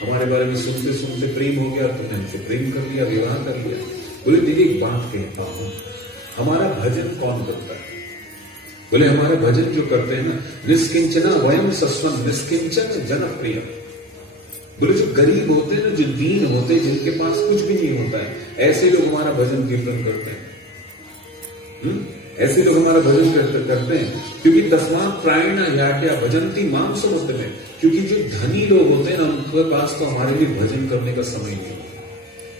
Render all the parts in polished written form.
हमारे बारे में सुनते सुनते प्रेम हो गया, तुमने हमसे प्रेम कर लिया, विवाह कर लिया। बोले देवी एक बात कहता हूं, हमारा भजन कौन करता है? बोले हमारा भजन जो करते हैं ना, निष्किंचना वयम सस्वम निष्किंचन जनप्रिय। बोले जो गरीब होते हैं ना, जो दीन होते हैं, जिनके पास कुछ भी नहीं होता है, ऐसे लोग हमारा भजन कीर्तन करते हैं। ऐसे लोग हमारा भजन करते हैं, क्योंकि तस्मात् प्रायेण याट्या भजन्ति मां समुद्र में। क्योंकि जो धनी लोग होते हैं ना, उनके पास तो हमारे लिए भजन करने का समय नहीं होता।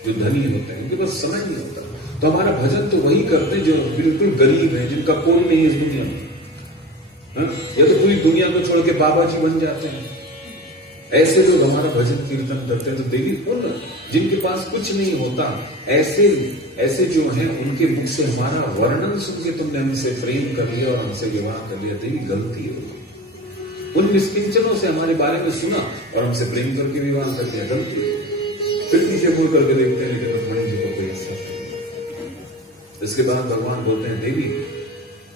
जो धनी होते हैं उनके पास समय नहीं होता, तो हमारा भजन तो वही करते हैं जो बिल्कुल गरीब है, जिनका कोई नहीं इस दुनिया में, या तो पूरी दुनिया को छोड़ के बाबा जी बन जाते हैं। ऐसे लोग हमारा भजन कीर्तन करते हैं। तो देवी उन जिनके पास कुछ नहीं होता, ऐसे जो हैं, उनके मुख से हमारा वर्णन सुन के तुमने हमसे प्रेम कर लिया और हमसे विवाह कर लिया। देवी गलती है। उन निष्किंचनों से हमारे बारे में सुना और हमसे प्रेम करके विवाह कर लिया, गलती है। फिर पीछे मुड़ करके देखते हैं, लेकिन रुक्मिणी जी को कोई असर नहीं। इसके बाद भगवान बोलते हैं, देवी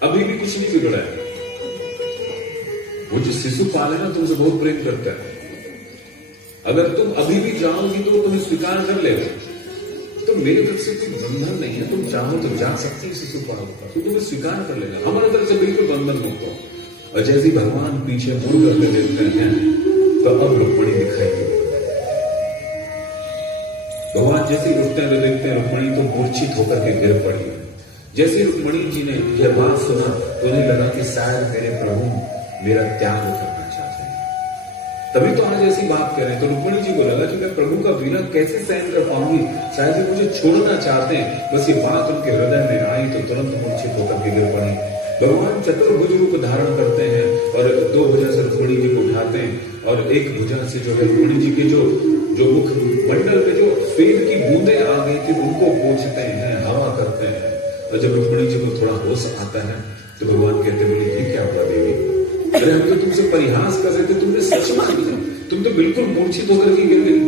अभी भी कुछ नहीं बिगड़ा है। वो जो शिशुपाल है ना, तुमसे बहुत प्रेम करता है। अगर तुम अभी भी चाहोगी तो वो तुम्हें स्वीकार कर लेगा। तो मेरे तरफ से कोई बंधन नहीं है, तुम चाहो तो जा सकती है शिशुपाल का, तो तुम्हें स्वीकार कर लेगा। हमारे तरफ से बिल्कुल बंधन हो तो। और जैसे भगवान पीछे मुड़ करके देखते हैं, तो अब रुक्मिणी दिखाई देती है। भगवान जैसे ही उठते हैं तो देखते हैं रुक्मिणी तो मूर्छित होकर के गिर पड़ी है। जैसे रुक्मिणी जी ने यह बात सुना तो उन्हें लगा कि शायद मेरे प्रभु मेरा त्याग करना चाहते हैं, तभी तो आज ऐसी बात कह रहे हैं। तो रुक्मिणी जी को लगा कि मैं प्रभु का बिना कैसे सहन कर पाऊंगी, शायद ये मुझे छोड़ना चाहते हैं। बस ये बात उनके हृदय में आई तो तुरंत मूर्छित होकर के गिर पड़े। भगवान चतुर्भुज रूप धारण करते हैं और दो भुजा से रुक्मिणी जी को उठाते हैं और एक भुजा से जो है रुक्मिणी जी के जो मुख मंडल पे जो श्वेत की बूंदे आ गई थी उनको पोंछते हैं, हवा करते हैं। और जब रुक्मिणी जी को थोड़ा होश आता है तो भगवान कहते बोले ये क्या हुआ देवी? अरे हम तो तुमसे परिहास कर रहे थे, तुमने सच मान लिया, तुम तो बिल्कुल मूर्छित होकर के गिर गई।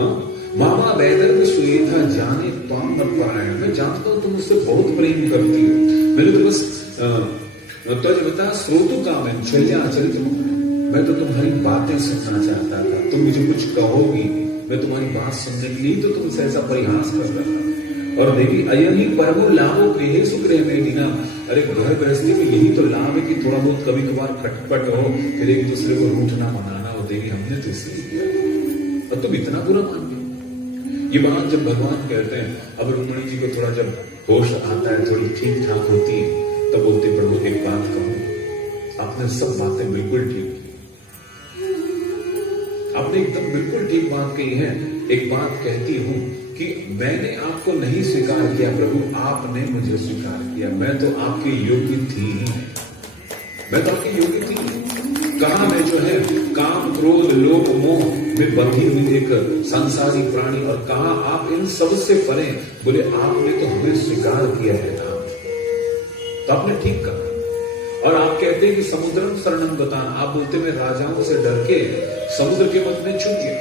हाँ, मामा वैदर्भ श्वेता जाने त्वां न परायण। मैं जानता हूं तुम मुझसे बहुत प्रेम करती हो, मैंने तो बस बता श्रोतु काम है चरित। मैं तो तुम्हारी बातें सुनना चाहता था, तुम मुझे कुछ कहोगी, मैं तुम्हारी बात सुनने के लिए तो तुमसे ऐसा परिहास कर रहा था। और देखिए अयनी परमो लाभो गृहे सुगृह में दीना। अरे घर गृहस्थी में यही तो लाभ है कि थोड़ा बहुत कभी कभार खटपट हो, फिर एक दूसरे को रूठना मनाना हो। देवी हमने तो इसलिए किया और तुम इतना बुरा मान गए। ये बात जब भगवान कहते हैं, अब रुक्मिणी जी को थोड़ा जब होश आता है, थोड़ी ठीक ठाक होती है, तब बोलते प्रभु एक बात कहूं, आपने सब बातें बिल्कुल ठीक की, आपने एकदम बिल्कुल ठीक बात कही है। एक बात कहती हूं कि मैंने आपको नहीं स्वीकार किया प्रभु, आपने मुझे स्वीकार किया। मैं तो आपके योग्य थी ही नहीं, मैं तो आपके योग्य थी नहीं। कहा मैं जो है काम क्रोध लोभ मोह में बंधी हुई एक संसारी प्राणी, और कहा आप इन सब से परे। बोले आपने तो हमें स्वीकार किया है ना, तो आपने ठीक कहा। और आप कहते हैं कि समुद्रम शरणम गतान, आप बोलते मैं राजाओं से डर के समुद्र के मत में छुप गया।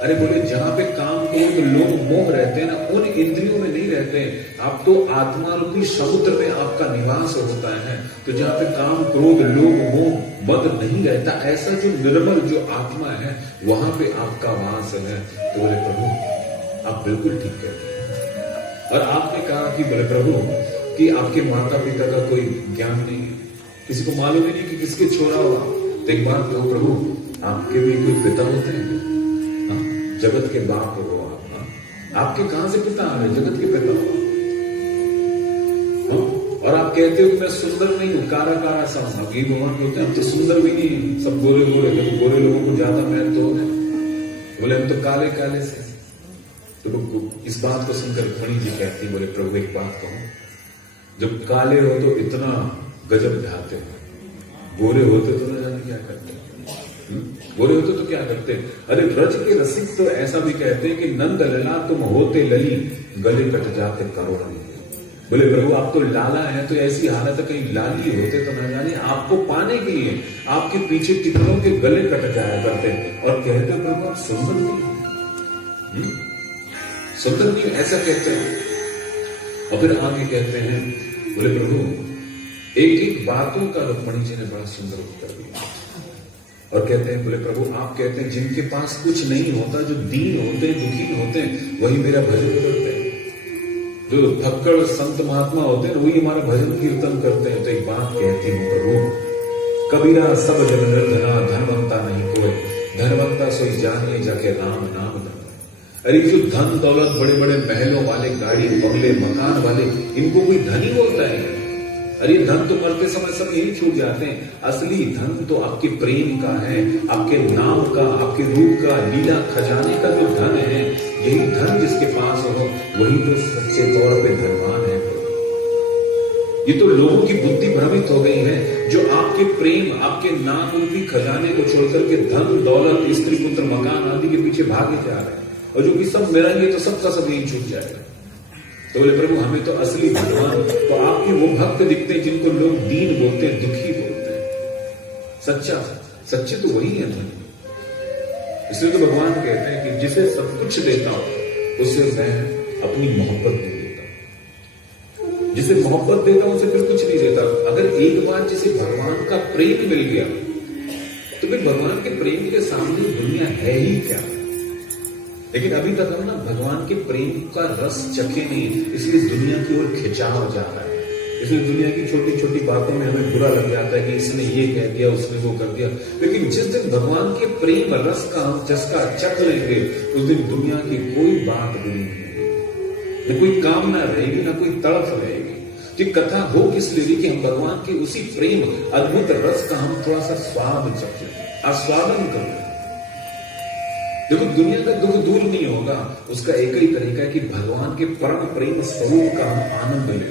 अरे बोले जहां पे काम क्रोध लोभ मोह रहते हैं ना, उन इंद्रियों में नहीं रहते। आप तो आत्मा रूपी समुद्र में आपका निवास होता है। तो जहां पे काम क्रोध लोभ मोह मद नहीं रहता, ऐसा जो निर्मल जो आत्मा है, वहां पे आपका वास है। तो बोले प्रभु आप बिल्कुल ठीक कहते हैं। और आपने कहा कि बोले प्रभु कि आपके माता पिता का कोई ज्ञान नहीं है, किसी को मालूम ही नहीं कि किसके छोरा हुआ। तो एक बात कहो प्रभु, आपके भी कोई पिता होते हैं? जगत के बाप हो आप, आपके कहां से पिता आ रहे? जगत के पिता हो। और आप कहते हो कि मैं सुंदर नहीं हूं, कारा कारा सा हूं। ये भगवान बोलते हैं हम तो सुंदर भी नहीं, सब गोरे गोरे, लेकिन गोरे लोगों को ज्यादा महत्व हो है। बोले हम तो काले काले से। तो इस बात को सुनकर रुक्मिणी जी कहती, बोले प्रभु एक बात कहूं, जब काले हो तो इतना गजब ढाते हो, गोरे होते तो न जाने क्या करते। गोरे होते तो क्या करते? अरे ब्रज के रसिक तो ऐसा भी कहते हैं कि नंद लला तुम होते लली, गले कट जाते करोड़। बोले प्रभु आप तो लाला है, तो ऐसी हालत है कहीं लाली होते तो न जाने आपको पाने के लिए आपके पीछे कितनों के गले कट जाया करते। और कहते प्रभु आप सुंदर नहीं, सुंदर नहीं, ऐसा कहते हैं। और फिर आगे कहते हैं, बोले प्रभु एक एक बातों का रुक्मिणी जी ने बड़ा सुंदर उत्तर दिया। और कहते हैं, बोले प्रभु आप कहते हैं जिनके पास कुछ नहीं होता, जो दीन होते हैं, दुखी होते हैं, वही मेरा भजन करते हैं। जो फक्कड़ संत महात्मा होते हैं वही हमारा भजन कीर्तन करते हैं। तो एक बात कहती हूँ प्रभु, कबीरा सब जन निर्धना, धनवंता नहीं कोई, धनवंता सोई जानिए जाके राम नाम धन। अरे जो धन दौलत, बड़े बड़े महलों वाले, गाड़ी बंगले मकान वाले, इनको कोई धनी बोलता है? अरे धन तो मरते समय सब यही छूट जाते हैं। असली धन तो आपके प्रेम का है, आपके नाम का, आपके रूप का, लीला खजाने का जो धन है, यही धन जिसके पास हो वही तो सच्चे तौर पे धनवान है। ये तो लोगों की बुद्धि भ्रमित हो गई है, जो आपके प्रेम, आपके नाम रूपी खजाने को छोड़कर के धन दौलत, स्त्री पुत्र मकान आदि के पीछे भागे जा रहे हैं, और जो कि सब मिलेंगे तो सबका सब यही छूट जाएगा। तो बोले प्रभु हमें तो असली भगवान, तो आपके वो भक्त दिखते हैं जिनको लोग दीन बोलते हैं, दुखी बोलते हैं। सच्चा सच्चे तो वही है धन। इसलिए तो भगवान कहते हैं कि जिसे सब कुछ देता हूं उसे मैं अपनी मोहब्बत दे देता हूं। जिसे मोहब्बत देता हूं उसे फिर कुछ नहीं देता। अगर एक बार जिसे भगवान का प्रेम मिल गया तो फिर भगवान के प्रेम के सामने दुनिया है ही क्या। लेकिन अभी तक हम ना भगवान के प्रेम का रस चखे नहीं, इसलिए दुनिया की ओर खिंचाव जा रहा है। इसलिए दुनिया की छोटी छोटी बातों में हमें बुरा लग जाता है कि इसने ये कह दिया, उसने वो कर दिया। लेकिन जिस दिन भगवान के प्रेम रस का हम चस्का चख लेंगे उस दिन दुनिया की कोई बात बुरी नहीं रहेगी, न कोई कामना रहेगी, न कोई तड़प रहेगी। कि कथा हो किस लिए कि हम भगवान के उसी प्रेम अद्भुत रस का हम थोड़ा सा स्वाद चखें, आस्वादन करें। देखो दुनिया का दुख दूर नहीं होगा, उसका एक ही तरीका है कि भगवान के परम प्रेम स्वरूप का हम आनंद लें।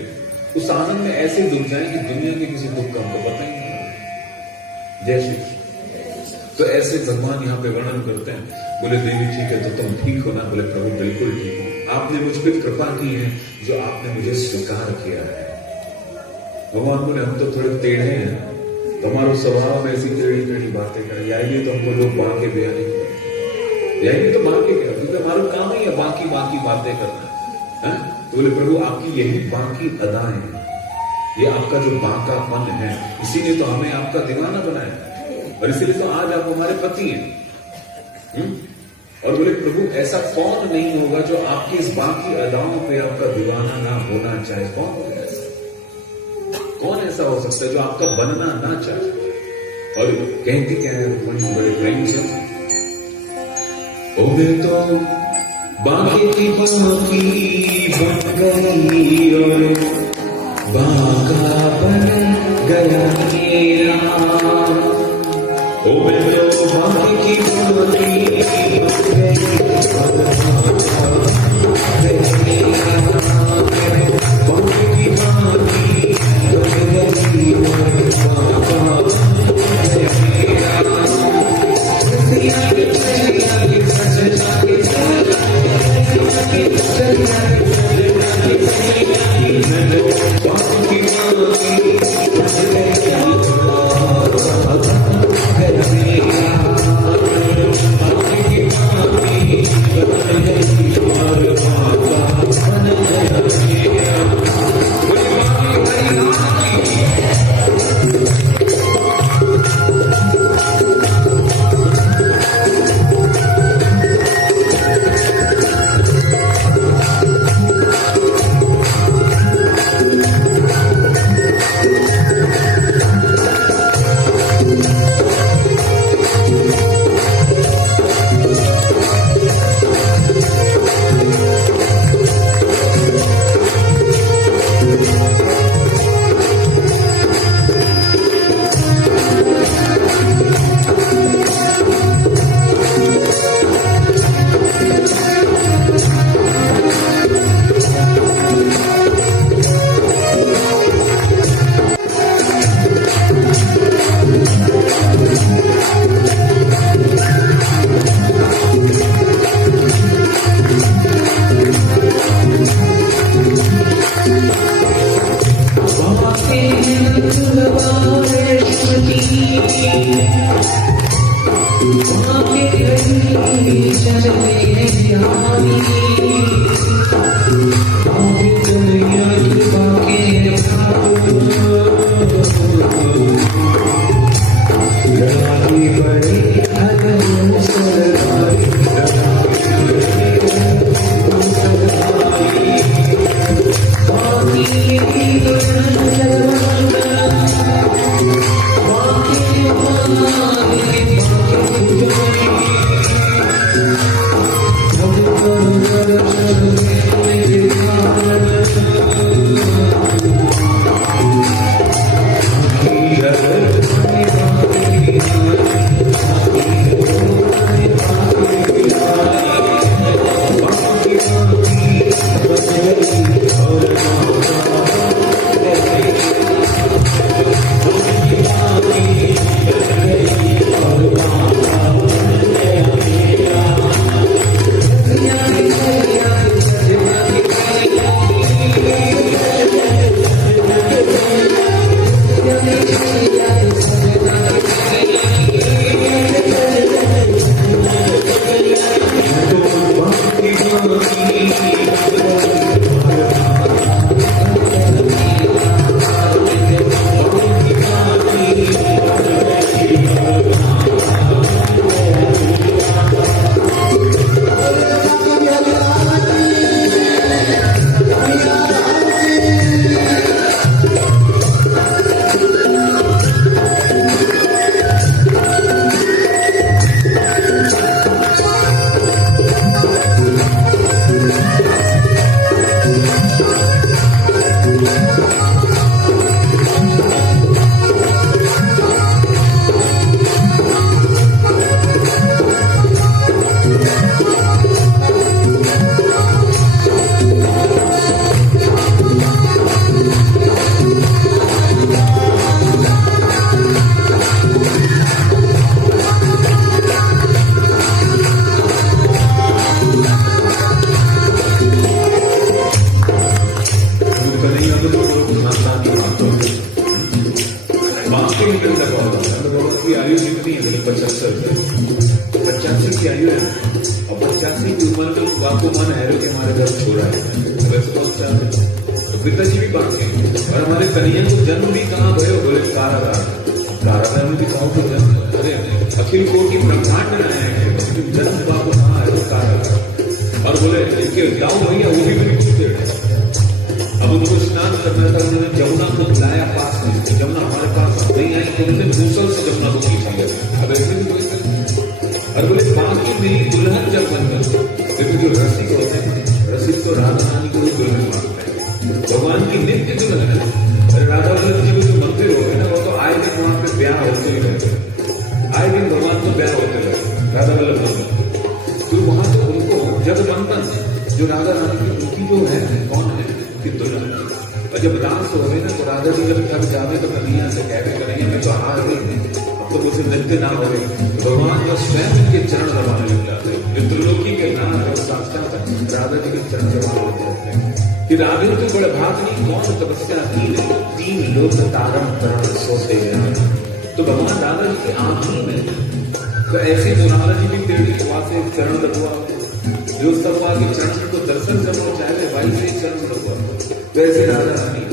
उस आनंद में ऐसे डूब जाए कि दुनिया के किसी दुख का हमको पता ही नहीं। जय श्री कृष्ण। तो ऐसे भगवान यहाँ पे वर्णन करते हैं। बोले देवी ठीक है, तो तुम ठीक हो ना? बोले प्रभु बिल्कुल ठीक हूं, आपने मुझ पर कृपा की है जो आपने मुझे स्वीकार किया है। भगवान बोले हम तो थोड़े टेढ़े हैं, तुम्हारे स्वभाव में ऐसी टेढ़ी टेढ़ी बातें करें, यानी तो हमको लोग बांके बयानी करें, यही तो बाकी क्या, क्योंकि हमारा काम ही है बाकी बाकी बातें करना है। तो बोले प्रभु आपकी यही बाकी अदाएं हैं, ये आपका जो बांकापन है, इसीलिए तो हमें आपका दीवाना बनाया, और इसीलिए तो आज आप हमारे पति हैं। और बोले प्रभु ऐसा कौन नहीं होगा जो आपकी इस बाकी अदाओं पे आपका दीवाना ना होना चाहे? कौन होगा ऐसा? कौन ऐसा हो सकता है जो आपका बनना ना चाहे? और कहती क्या है रुक्मणी बड़े प्रेम से, ओबे तो बाकी की बाकी बन गई और बाका बन गया मेरा। ओबे तो बाकी की बाकी बन गई और बाका बन गया मेरा। बाकी की बाकी बन गई और बाका बन गया बड़ी और 85 की उम्र में बापू मन है कि हमारे घर छोड़ा है, वैसे बहुत चाहते। तो पिताजी भी बाकी और हमारे कन्हैया को जन्म भी कहाँ भयो, बोले कारागार। कारागार में भी कहो तो जन्म, अरे अखिल कोटि ब्रह्मांड है, जन्म बापू कहाँ है, कारागार। और बोले इनके जाओ भैया, वो भी मेरी कुछ देर है। अब उनको स्नान करना था, उन्होंने जमुना को बुलाया पास में, जमुना हमारे पास नहीं आई तो उन्होंने मूसल से जमुना को खींच लिया। अब ऐसे भी कोई और बोले बाकी मेरी दुल्हन जब बन गई, देखो जो रसिक होते हैं, रसिक तो राधा रानी को ही दुल्हन मानते हैं, भगवान की नित्य दुल्हन है। अरे राधा वल्लभ जी को जो मंदिर हो गए ना, वो तो आए दिन वहां पे ब्याह होते ही रहते, आए दिन भगवान को ब्याह होते रहे राधा वल्लभ जी। तो वहां तो उनको जब बंधन जो राधा रानी की बेटी जो है कौन है कि दुल्हन। और जब रास हो गए ना तो राधा जी जब थक जावे तो कन्हैया से कहते करेंगे मैं तो हार गई, अब तो मुझे नृत्य ना हो गई। भगवान जो स्वयं के चरण दबाने लग जाते हैं, त्रिलोकी के नाम है साक्षात राधा जी के चरण दबाने लग जाते हैं कि राधे तो बड़े भागनी कौन तपस्या तीन लोक तारम करण सोते हैं। तो भगवान राधा जी के आंखों में तो ऐसे जो राधा जी की तेरी दुआ से चरण दबवा, जो सफा के चरण को दर्शन करना चाहे भाई से चरण दबवा, तो ऐसे राधा रानी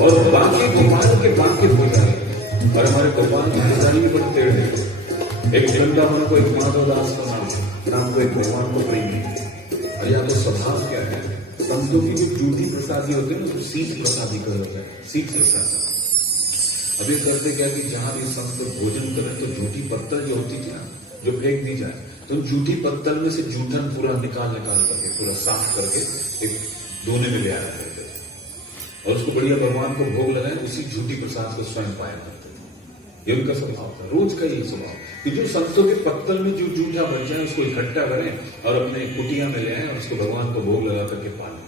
और बाकी गोपाल के बाकी पुजारी। और हमारे गोपाल की पुजारी भी बड़े टेढ़ है। एक वृंदावन को एक माधवदास का नाम को एक भगवान को प्रेमी। और यहाँ तो स्वभाव क्या है, संतों की जो जूठी प्रसादी होते हैं ना, तो सीख प्रसादी कर होता है, सीख प्रसाद। अब ये करते क्या कि जहां भी संत भोजन करें तो जूठी पत्तल जो होती थी ना, जो फेंक दी जाए, तो जूठी पत्तल में से जूठन पूरा निकाल करके पूरा साफ करके एक दोने में ले आया करते और उसको बढ़िया भगवान को भोग लगाए, उसी झूठी प्रसाद को स्वयं पाया करते। ये उनका स्वभाव था, रोज का यही स्वभाव कि जो संतों के पत्तल में जो जूठा बच जाए उसको इकट्ठा करें और अपने कुटिया में ले आए और उसको भगवान को भोग लगा करके पालें।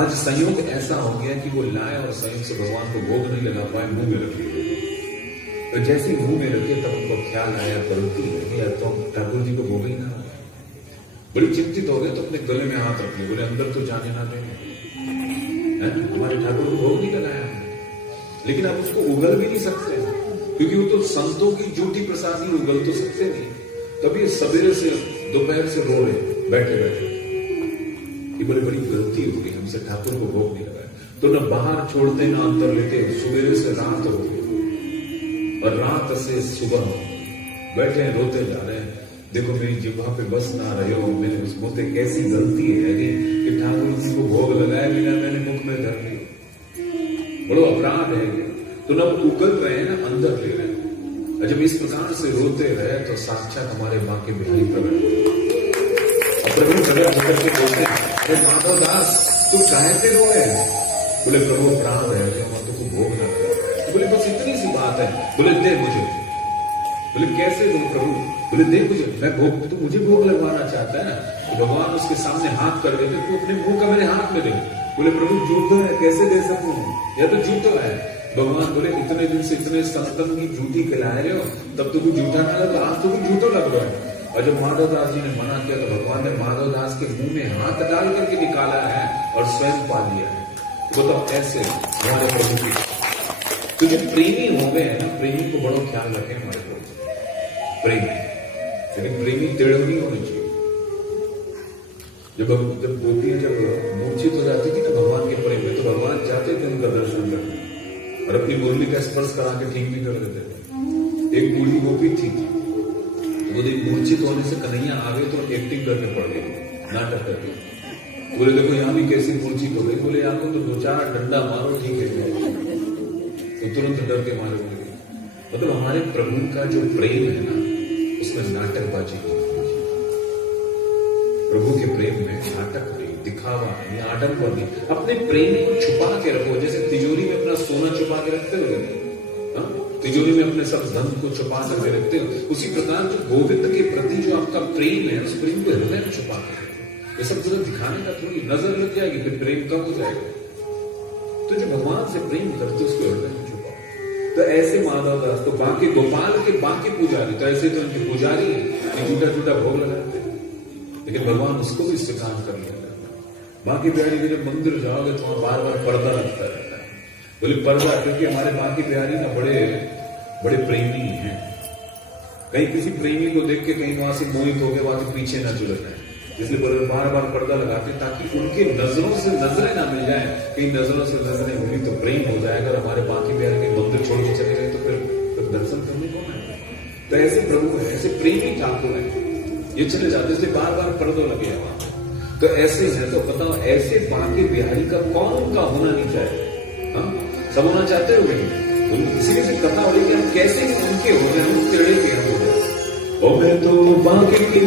आज संयोग ऐसा हो गया कि वो लाए और संयोग से भगवान को भोग नहीं लगा पाए, मुंह में रखे। तो जैसे ही मुंह में रखे तब उनको ख्याल आया गलती है तो ठाकुर जी को भोग ही ना। बड़ी चिंतित हो गए तो अपने गले में हाथ रख लिया, बोले अंदर तो जाने ना देंगे, हमारे ठाकुर को भोग नहीं लगाया हमने। लेकिन अब उसको उगल भी नहीं सकते क्योंकि वो तो संतों की जूठी प्रसादी उगल तो सकते नहीं। तभी सवेरे से दोपहर से रो रहे बैठे बैठे कि बड़ी बड़ी गलती हो गई, हमसे ठाकुर को भोग नहीं लगाया। तो न बाहर छोड़ते न अंदर लेते, सवेरे से रात हो गई और रात से सुबह बैठे रोते जा रहे हैं, देखो मेरी जिह्वा पे बस ना रहे हो, मैंने उस मुझसे कैसी गलती है कि ठाकुर जी को भोग लगाया बिना मैंने मुख में धर लिया, बड़ो अपराध है। तो न उगल रहे हैं ना अंदर ले रहे हैं। और जब इस प्रकार से रोते रहे तो साक्षात हमारे माँ के बिहारी प्रकट हुए। प्रभु प्रकट होकर के बोलते हैं माधव दास तू चाहते रोए? बोले प्रभु प्राण है तो भोग ना कर। बोले बस इतनी सी बात है। बोले दे मुझे। बोले कैसे दो प्रभु? बोले दे मुझे, मैं भोग, तो मुझे भोग लगवाना चाहता है ना। तो भगवान उसके सामने हाथ कर देते, तू अपने मुंह का मेरे हाथ में दे। बोले प्रभु जूठा है, कैसे दे सकूं? या तो जूठा है। भगवान बोले इतने दिन से इतने संतन की जूठी खिलाए रहे हो, तब तो कुछ जूठा ना लगा, आज तो कुछ जूठो लग रहा है। और जब माधवदास जी ने मना किया तो भगवान ने माधवदास के मुंह में हाथ डाल करके निकाला है और स्वयं पा लिया है। वो तो ऐसे हमारे प्रभु की, तो जो प्रेमी हो गए हैं ना, प्रेमी को बड़ा ख्याल रखें हमारे प्रभु प्रेमी, लेकिन प्रेमी टेढ़ नहीं होनी चाहिए। जब गोपियां जब मूर्छित हो जाती थी ना भगवान के प्रेम में, तो भगवान चाहते थे उनका दर्शन करने और अपनी मुरली का स्पर्श करा के ठीक भी कर देते थे। एक बूढ़ी गोपी थी, वो मूर्छित होने से कन्हैया आ गए तो एक्टिंग करने पड़ गई, नाटक करके। बोले देखो यहाँ भी कैसी मूर्छित हो गई? बोले आपको तो 2-4 डंडा मारो ठीक है, तो तुरंत डर के मारे बोले। मतलब हमारे प्रभु का जो प्रेम है ना, उसमें नाटकबाजी नहीं। प्रभु के प्रेम में नाटक नहीं, दिखावा नहीं, आडंबर नहीं। अपने प्रेम को छुपा के रखो, जैसे तिजोरी में अपना सोना छुपा के रखते हो, तिजोरी में अपने सब धन को छुपा करके रखते हो, उसी प्रकार जो गोविंद के प्रति जो आपका प्रेम है, उस प्रेम को हृदय में छुपा के रखो। ये सब पूरा दिखाने का थोड़ी, नजर लग जाएगी फिर प्रेम कम हो जाएगा। तो जो भगवान से प्रेम करते उसको हृदय में छुपाओ। तो ऐसे माधवदास तो बाकी गोपाल के बाकी पुजारी, तो ऐसे तो इनके पुजारी है, झूठा झूठा भोग लगाते हैं, लेकिन भगवान उसको भी स्वीकार कर लेगा। बाकी बिहारी के जब मंदिर जाओगे तो वहां बार बार पर्दा लगता रहता है। बोले पर्दा क्योंकि हमारे बाकी बिहारी ना बड़े बड़े प्रेमी हैं, कहीं किसी प्रेमी को देख के कहीं वहां से मोहित होकर वहां से पीछे ना चले जाए, इसलिए बार बार पर्दा लगाते ताकि उनके नजरों से नजरें ना मिल जाए। कहीं नजरों से नजरें मिली तो प्रेम हो जाएगा, अगर हमारे बाकी बिहार के मंदिर छोड़ के चले गए तो फिर दर्शन करने कौन है? तो ऐसे प्रभु है, ऐसे प्रेमी ठाकुर है, ये चले जाते इसलिए बार बार पर्दों लगे वहां। तो ऐसे है, तो बताओ ऐसे बाकी बिहारी का कौन का होना नहीं चाहिए? हाँ, सब होना चाहते हो नहीं, इसीलिए से कथा हो रही कि हम कैसे उनके हो जाए, हम टेढ़े के हम हो जाए। ओ मैं तो बाकी की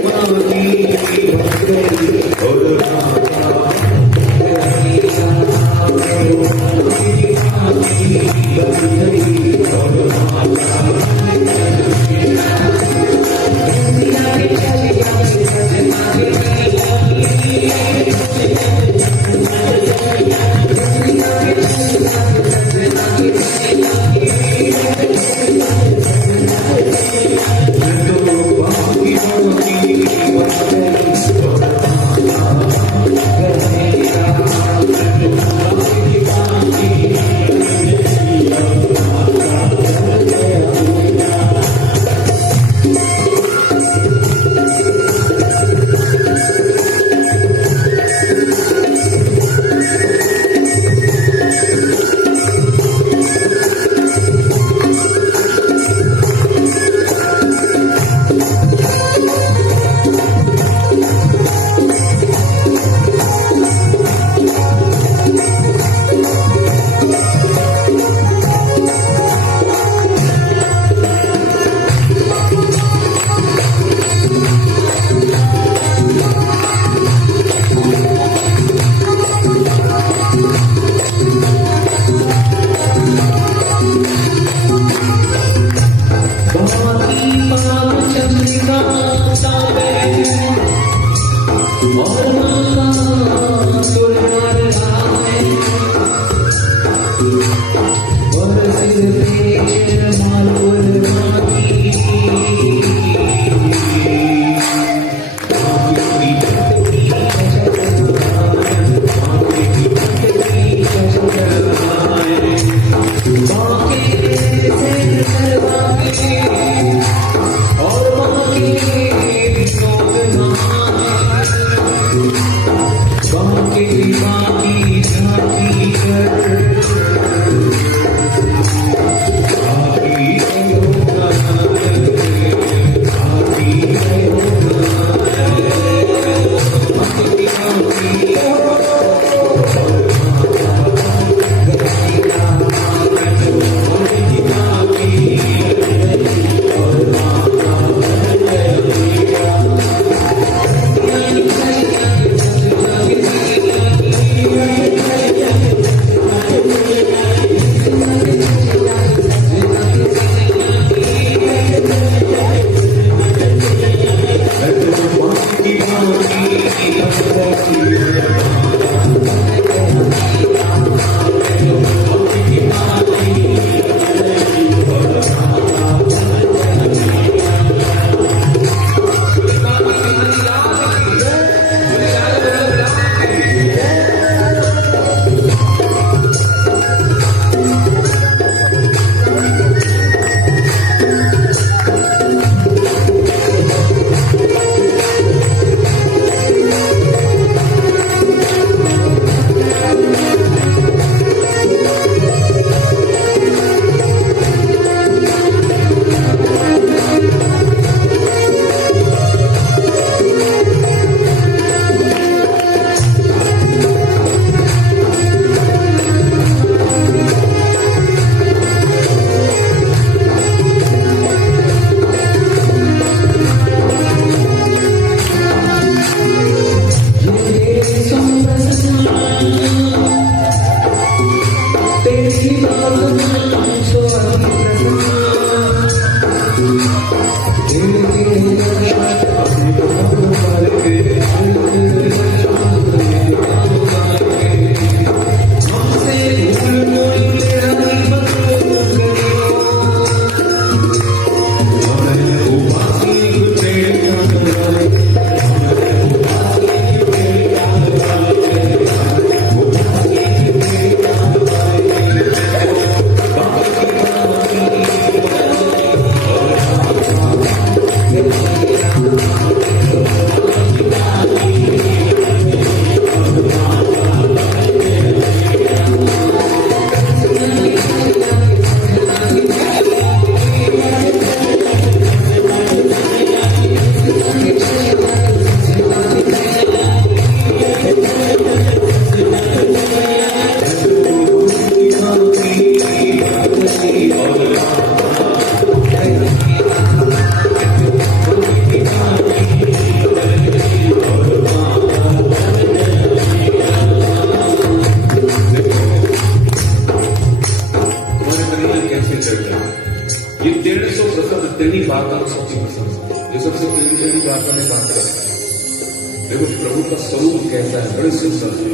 प्रभु का स्वरूप कैसा है, बड़े सुंदर है।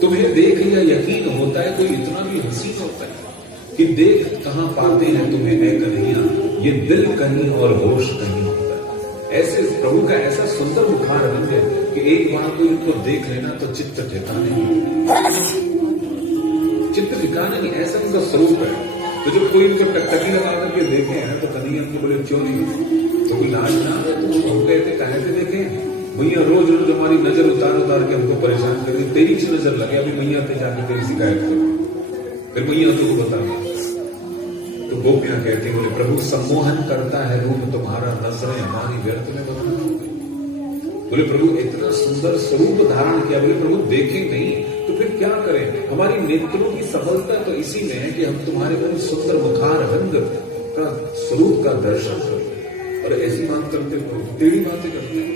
तुम्हें देख या यकीन होता है, कोई इतना भी हसीन होता है कि देख कहां पाते हैं तुम्हें ऐ कन्हैया, ये दिल कहीं और होश कहीं होता है। ऐसे प्रभु का ऐसा सुंदर मुखार है कि एक बार कोई उनको देख लेना तो चित्त ठिकाने नहीं, चित्त ठिकाने नहीं, ऐसा उनका स्वरूप है। तो जब कोई उनको टकटकी लगा करके देखे हैं तो कन्हैया उनको बोले चोरी, तो कोई लाज ना है, तो हम कहते काहे से देखे भैया, रोज रोज हमारी नजर उतार के हमको परेशान कर दी, तेरी सी नजर लगे, अभी मैया पे जाके तेरी शिकायत करो, फिर मैया तो बता। तो गोपियां कहती बोले प्रभु सम्मोहन करता है रूप तुम्हारा, नजरें हमारी व्यर्थ में बना। बोले प्रभु इतना सुंदर स्वरूप धारण किया, बोले प्रभु देखें नहीं तो फिर क्या करें, हमारी नेत्रों की सफलता तो इसी में है कि हम तुम्हारे बहुत सुंदर मुखार रंग का स्वरूप का दर्शन करें। और ऐसी बात करते प्रभु टेढ़ी बातें करते हैं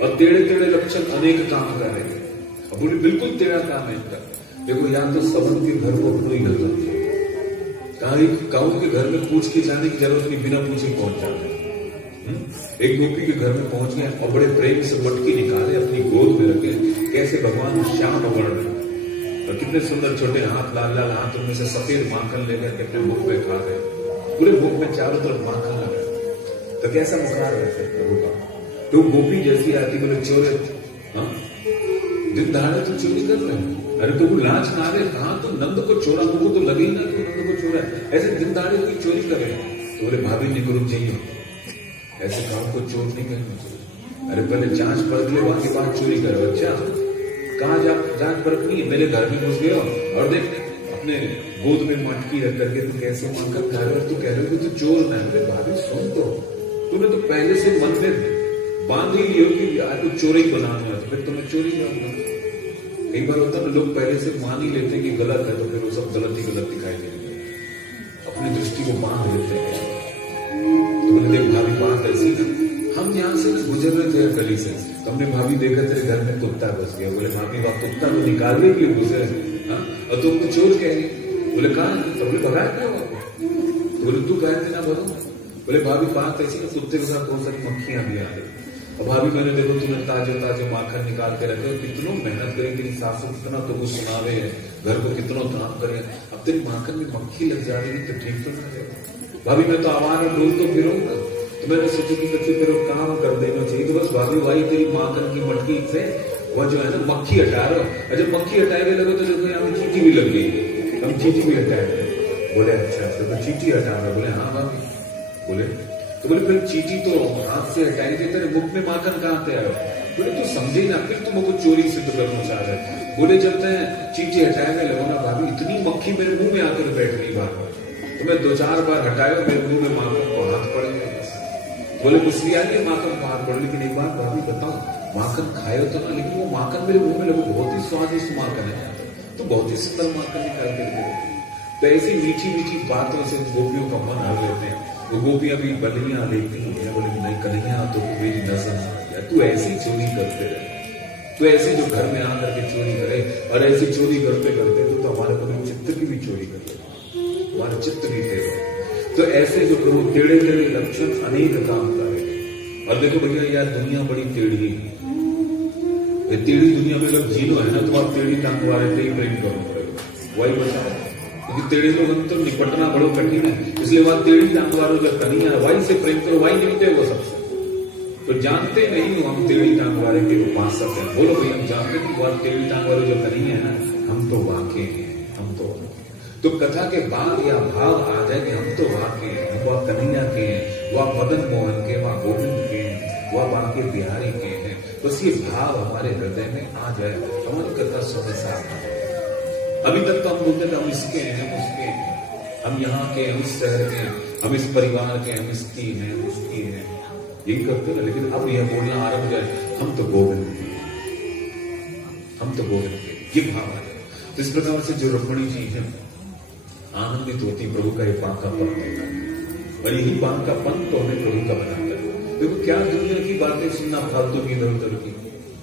और टेढ़े टेढ़े लक्षण अनेक काम कर रहे हैं। अब बोले बिल्कुल टेढ़ा काम है इनका। देखो या तो सबन के घर को अपनो ही नजर, काऊ के घर में पूछ के जाने की जरूरत नहीं, बिना पूछे पहुंच जाते। एक गोपी के घर में पहुंच गए और बड़े प्रेम से मटकी निकाले, अपनी गोद में रखे, कैसे भगवान श्याम बढ़ रहे और कितने सुंदर छोटे हाथ, लाल लाल हाथ, उनमें से सफेद माखन लेकर के अपने मुख में खा रहे, पूरे मुख में चारों तरफ माखन लगा। तो कैसा मुखार रहता है प्रभु का। तो गोपी जैसी आती, बोले चोरे, दिन दहाड़े तो चोरी कर रहे हैं, अरे तो लाज ना रहे, कहा तो नंद को चोरा, मुझको तो लगे ही ना कि नंद को चोरा, ऐसे दिन दहाड़े कोई चोरी करे। तो बोले भाभी निकल रुक जाइए, ऐसे काम को चोर नहीं कहना चाहिए, अरे पहले जांच परख ले, वहां के बाद चोरी करो। अच्छा कहाँ जांच परख नहीं है, मेरे घर में घुस गए और देख अपने गोद में मटकी रख करके तू कैसे मांगकर खा रहे हो, तू कह रहे हो कि तू चोर ना है। भाभी सुन, तो तूने तो पहले से मन में बांध ही लियो कि आज तो चोरी बनाना है, तो फिर तुम्हें चोरी करना। कई बार होता है लोग पहले से मान ही लेते हैं कि गलत है, तो फिर वो सब गलत ही गलत दिखाई देते हैं, अपनी दृष्टि को बांध लेते हैं। तो मैंने देख भाभी बात ऐसी, हम यहाँ से गुजर रहे थे गली से, तो हमने भाभी देखा तेरे घर में कुत्ता घुस गया। बोले भाभी वह कुत्ता तो निकालने के लिए घुसे और तुमको चोर कह रही। बोले कहा, तो बोले भगाया क्या हुआ, बोले तू कहते ना भरो। बोले भाभी बात ऐसी, कुत्ते के साथ बहुत सारी मक्खियां भी आ गई। और भाभी मैंने देखो तूने ताजे ताजे माखन निकाल के रखे, कितनों मेहनत करें तेरी सासू, कितना तो कुछ सुनावे है, घर को कितनों काम करें, अब तेरी माखन में मक्खी लग जा रही तो ठीक तो ना है। भाभी मैं तो आवारा डोल तो फिरूंगा, तो मैंने सोचा कि कच्चे तेरे काम कर देना चाहिए। तो बस भाभी भाई तेरी माखन की मटकी से वह जो है ना मक्खी हटा रहा हो, जब मक्खी हटाए लगे तो देखो यहाँ चीटी भी लग गई, हम चीटी भी हटाए। बोले अच्छा तो चीटी हटा रहे। बोले हाँ भाभी। बोले तो बोले फिर चीटी तो हाथ से हटाएंगे, तेरे मुख में माखन कहाँ से आया। बोले तू समझे ना, फिर तुमको चोरी सिद्ध करना चाह रहे। बोले जब तक चीटी हटाए लगो ना भाभी, इतनी मक्खी मेरे मुंह में आकर बैठ गई बार बार, तो मैं 2-4 बार हटाया, मेरे मुंह में माखन को हाथ पड़ेगा। बोले कुछ भी आइए माखन को हाथ पड़, लेकिन एक बात भाभी बताओ, माखन खाए तो ना, लेकिन वो माखन मेरे मुंह में लगो, बहुत ही स्वादिष्ट माखन है, तो बहुत ही सुंदर माखन निकाल के। तो ऐसी मीठी मीठी बातों से गोपियों का मन हर लेते हैं। वो गोपियां भी बलियां लेती हैं, बोले नहीं कन्हैया तो मेरी नजर ना आ गया, तू ऐसी चोरी करते रहे, तो ऐसे जो घर में आकर के चोरी करे, और ऐसी चोरी करते करते तो हमारे अपने चित्त की भी चोरी कर ले, हमारे चित्त भी थे। तो ऐसे जो प्रभु टेढ़े टेढ़े लक्षण अनेक काम करे। और देखो भैया यार दुनिया बड़ी टेढ़ी है, टेढ़ी दुनिया में अगर जीनो है ना तो आप टेढ़ी टांग वाले से ही प्रेम करना पड़ेगा, वही बताओ, क्योंकि टेढ़े लोग तो निपटना बड़ो कठिन है, इसलिए वहां टेढ़ी टांग वालों जब कन्हैया वही से प्रेम करो, वही निपटे वो सबसे। तो जानते नहीं हो हम टेढ़ी टांग वाले के उपासक हैं, बोलो भाई हम जानते कि वह टेढ़ी टांग वाले जो कन्हैया है ना, हम तो वाकई हैं, हम तो कथा के बाद या भाव आ जाए कि हम तो वाकई हैं, वह कन्हैया के हैं, वह मदन मोहन के, वह गोविंद के हैं, वह बांके बिहारी के हैं। बस ये भाव हमारे हृदय में आ जाए, हमारी कथा स्वतः। अभी तक तो हम बोलते थे हम इसके हैं, हम उसके हैं, हम यहाँ के, हम इस शहर के, हम इस परिवार के, हम इसकी हैं, उसकी हैं, यही करते हैं। लेकिन अब यह बोलना आरंभ हो जाए हम तो गोविंद के, हम तो गोविंद के, ये भाव आ जाए। तो इस प्रकार से जो रुक्मिणी जी हैं आनंदित होती प्रभु का एक बांकापन होता है, और यही बांकापन तो हमें प्रभु का बनाता है। देखो क्या दुनिया की बातें सुनना फालतू की, इधर उधर की,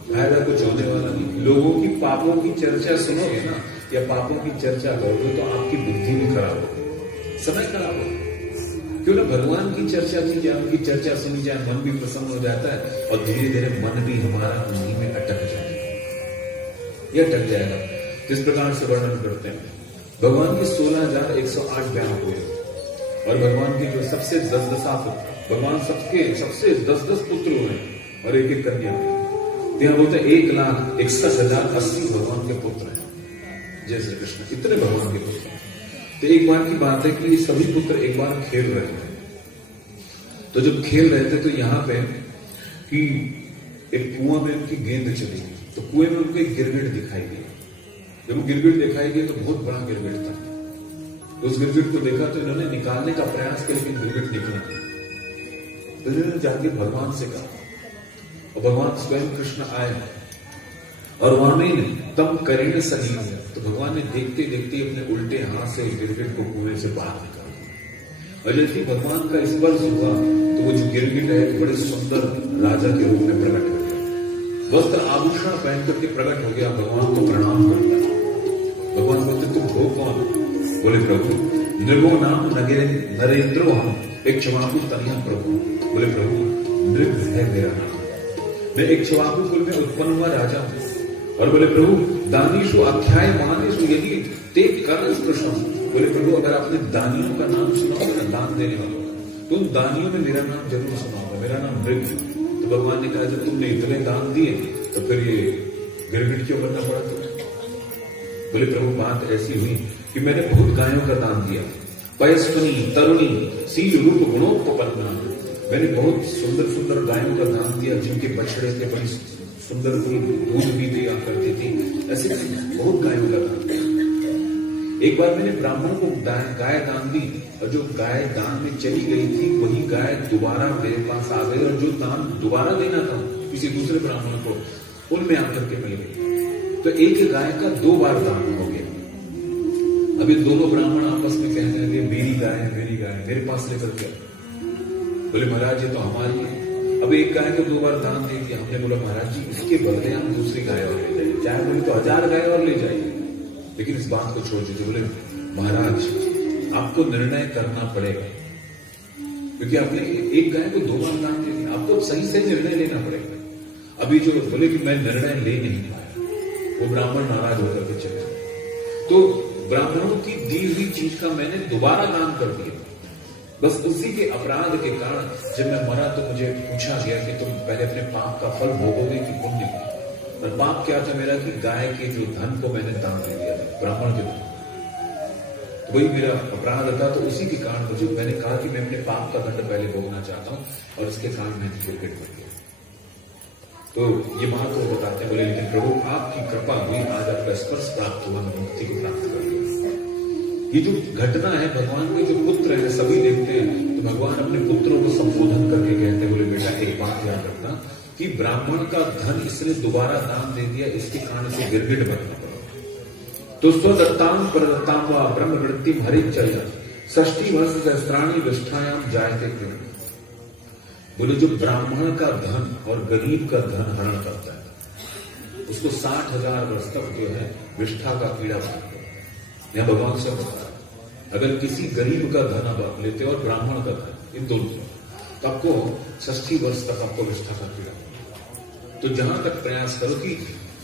फायदा कुछ होने वाला नहीं। लोगों की पापों की चर्चा सुनोगे ना या पापों की चर्चा करोगे तो आपकी बुद्धि भी खराब होगी, समय खराब होगा। क्यों ना भगवान की चर्चा की जाए, उनकी चर्चा सुनी जाए, मन भी प्रसन्न हो जाता है और धीरे धीरे मन भी हमारा उन्हीं में अटक जाएगा, ये अटक जाएगा। जिस प्रकार से वर्णन करते हैं भगवान की 16,108 बयान हुए और भगवान के जो सबसे 10 पुत्र, भगवान सबसे 10 पुत्र हुए और एक कन्या हुई। यहाँ बोलते 1,61,080 भगवान के पुत्र हैं। जय श्री कृष्ण, इतने भगवान के पुत्र हैं। तो एक बार की बात है कि ये सभी पुत्र एक बार खेल रहे थे। तो जब खेल रहे थे तो यहाँ पे कि एक कुआं में उनकी गेंद चली गई, तो कुएं में उनको एक गिरगिट दिखाई दी। जब वो गिरगिट दिखाई दी तो बहुत बड़ा गिरगिट था। तो उस गिरगिट को देखा तो इन्होंने निकालने का प्रयास किया, लेकिन गिरगिट निकला नहीं। तो इन्होंने जाके भगवान से कहा और भगवान स्वयं कृष्ण आए और वामेन तम करेण सही। तो भगवान ने देखते देखते अपने उल्टे हाथ से उस गिरगिट को कुएं से बाहर निकाला और जैसे भगवान का स्पर्श हुआ तो वो जो गिरगिट है बड़े सुंदर राजा के रूप में प्रकट हो गया, वस्त्र आभूषण पहन करके प्रकट हो गया, भगवान को प्रणाम करता है। भगवान बोलते तुम हो कौन? बोले प्रभु नृगो नाम नरेंद्रो हम एक क्षमाकु तनिया प्रभु। बोले प्रभु नृग है मेरा नाम, मैं एक क्षमाकु कुल में उत्पन्न हुआ राजा हूं। और बोले प्रभु दानीशु आख्याय मानेशु यदि ते कर्ण स्पृशम। बोले प्रभु अगर आपने दानियों का नाम सुना होगा ना, दान देने वालों का, तो उन दानियों में मेरा नाम जरूर सुना होगा, मेरा नाम मृग। तो भगवान ने कहा जब तुमने इतने दान दिए तो फिर ये गिरगिट क्यों करना पड़ा तुम्हें? बोले प्रभु बात ऐसी हुई कि मैंने बहुत गायों का दान दिया, पयस्वनी तरुणी सील रूप गुणोपन्ना। मैंने बहुत सुंदर सुंदर गायों का दान दिया जिनके बछड़े थे बड़ी सुंदर दूध भी दिया करती थी, ऐसे बहुत गायों का दान दिया। एक बार मैंने ब्राह्मण को गाय दान दी और जो गाय दान में चली गई थी वही गाय दोबारा मेरे पास आ गई और जो दान दोबारा देना था किसी दूसरे ब्राह्मण को उनमें आकर के मिल गई। तो एक गाय का 2 बार दान हो गया। अभी दोनों ब्राह्मण आपस में कहने लगे मेरी गाय मेरे पास लेकर के। बोले महाराज ये तो हमारी है। अब एक गाय को 2 बार दान दे दिया। हमने बोला महाराज जी इसके बदले हम दूसरी गाय और ले जाइए, चाहे बोले तो 1000 गाय और ले जाइए, लेकिन इस बात को छोड़ दीजिए। बोले महाराज आपको निर्णय करना पड़ेगा, क्योंकि आपने एक गाय को 2 बार दान दे दिया, आपको सही से निर्णय लेना पड़ेगा। अभी जो बोले कि मैं निर्णय ले नहीं पाया, वो ब्राह्मण नाराज होकर के चले गए। तो ब्राह्मणों की दी हुई चीज का मैंने दोबारा दान कर दिया। बस उसी के अपराध के कारण जब मैं मरा तो मुझे पूछा गया कि तुम पहले अपने पाप का फल भोगोगे कि पुण्य का। और पाप क्या था मेरा कि गाय के जो धन को मैंने दान दे दिया था, ब्राह्मण के धन, तो वही मेरा अपराध था। तो उसी के कारण मुझे मैंने कहा कि मैं अपने पाप का दंड पहले भोगना चाहता हूं और इसके कारण मैंने गिरगिट कर दिया। तो ये बात वो बताते बोले लेकिन प्रभु आपकी कृपा हुई, आज आपका स्पर्श प्राप्त हुआ, मुक्ति को प्राप्त कर लिया। ये जो घटना है भगवान के जो पुत्र है सभी देखते हैं, तो भगवान अपने पुत्रों को संबोधन करके कहते बोले बेटा एक बात याद रखना कि ब्राह्मण का धन इसने दोबारा दान दे दिया, इसके कारण से गिरगिट बनना पड़ा। तो स्वदत्ताम परदत्ताम व ब्रह्म वृत्ति हरिचर्या षष्ठी वर्ष सहस्त्राणी विष्ठायाम जायते कृष्ण। बोले जो ब्राह्मण का धन और गरीब का धन हरण करता है उसको 60,000 वर्ष तक जो है विष्ठा का पीड़ा बांधता है। यह भगवान से बता रहा है अगर किसी गरीब का धन आप लेते हो और ब्राह्मण का धन, इन दोनों तो आपको 60 वर्ष तक आपको विष्ठा का पीड़ा। तो जहां तक प्रयास करो कि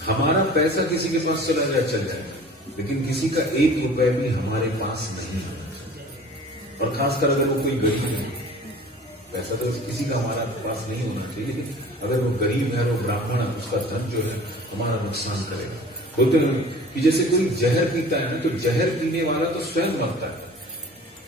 हमारा पैसा किसी के पास चला जाए चल जाएगा, लेकिन किसी का 1 रुपए भी हमारे पास नहीं होना चाहिए। और खासकर अगर वो कोई गरीब है, पैसा तो किसी का हमारा पास नहीं होना चाहिए, लेकिन अगर वो गरीब है और वो ब्राह्मण है उसका धन जो है हमारा नुकसान करेगा। बोलते हैं कि जैसे कोई जहर पीता है ना, तो जहर पीने वाला तो स्वयं मरता है,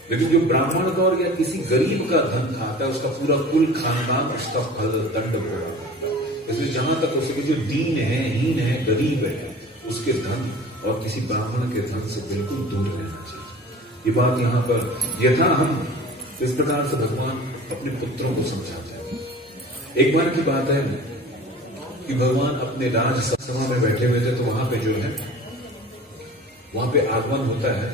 लेकिन जो ब्राह्मण का और या किसी गरीब का धन खाता है उसका पूरा कुल खानदान उसका फल दंड भोगा करता है। इसलिए जहां तक हो सके जो दीन है, हीन है, गरीब है, उसके धन और किसी ब्राह्मण के धन से बिल्कुल दूर रहना चाहिए। ये बात यहाँ पर यथा हम इस प्रकार से भगवान अपने पुत्रों को समझाते हैं। एक बार की बात है कि भगवान अपने राज सभा में बैठे हुए थे, तो वहां पे जो है वहां पे आगमन होता है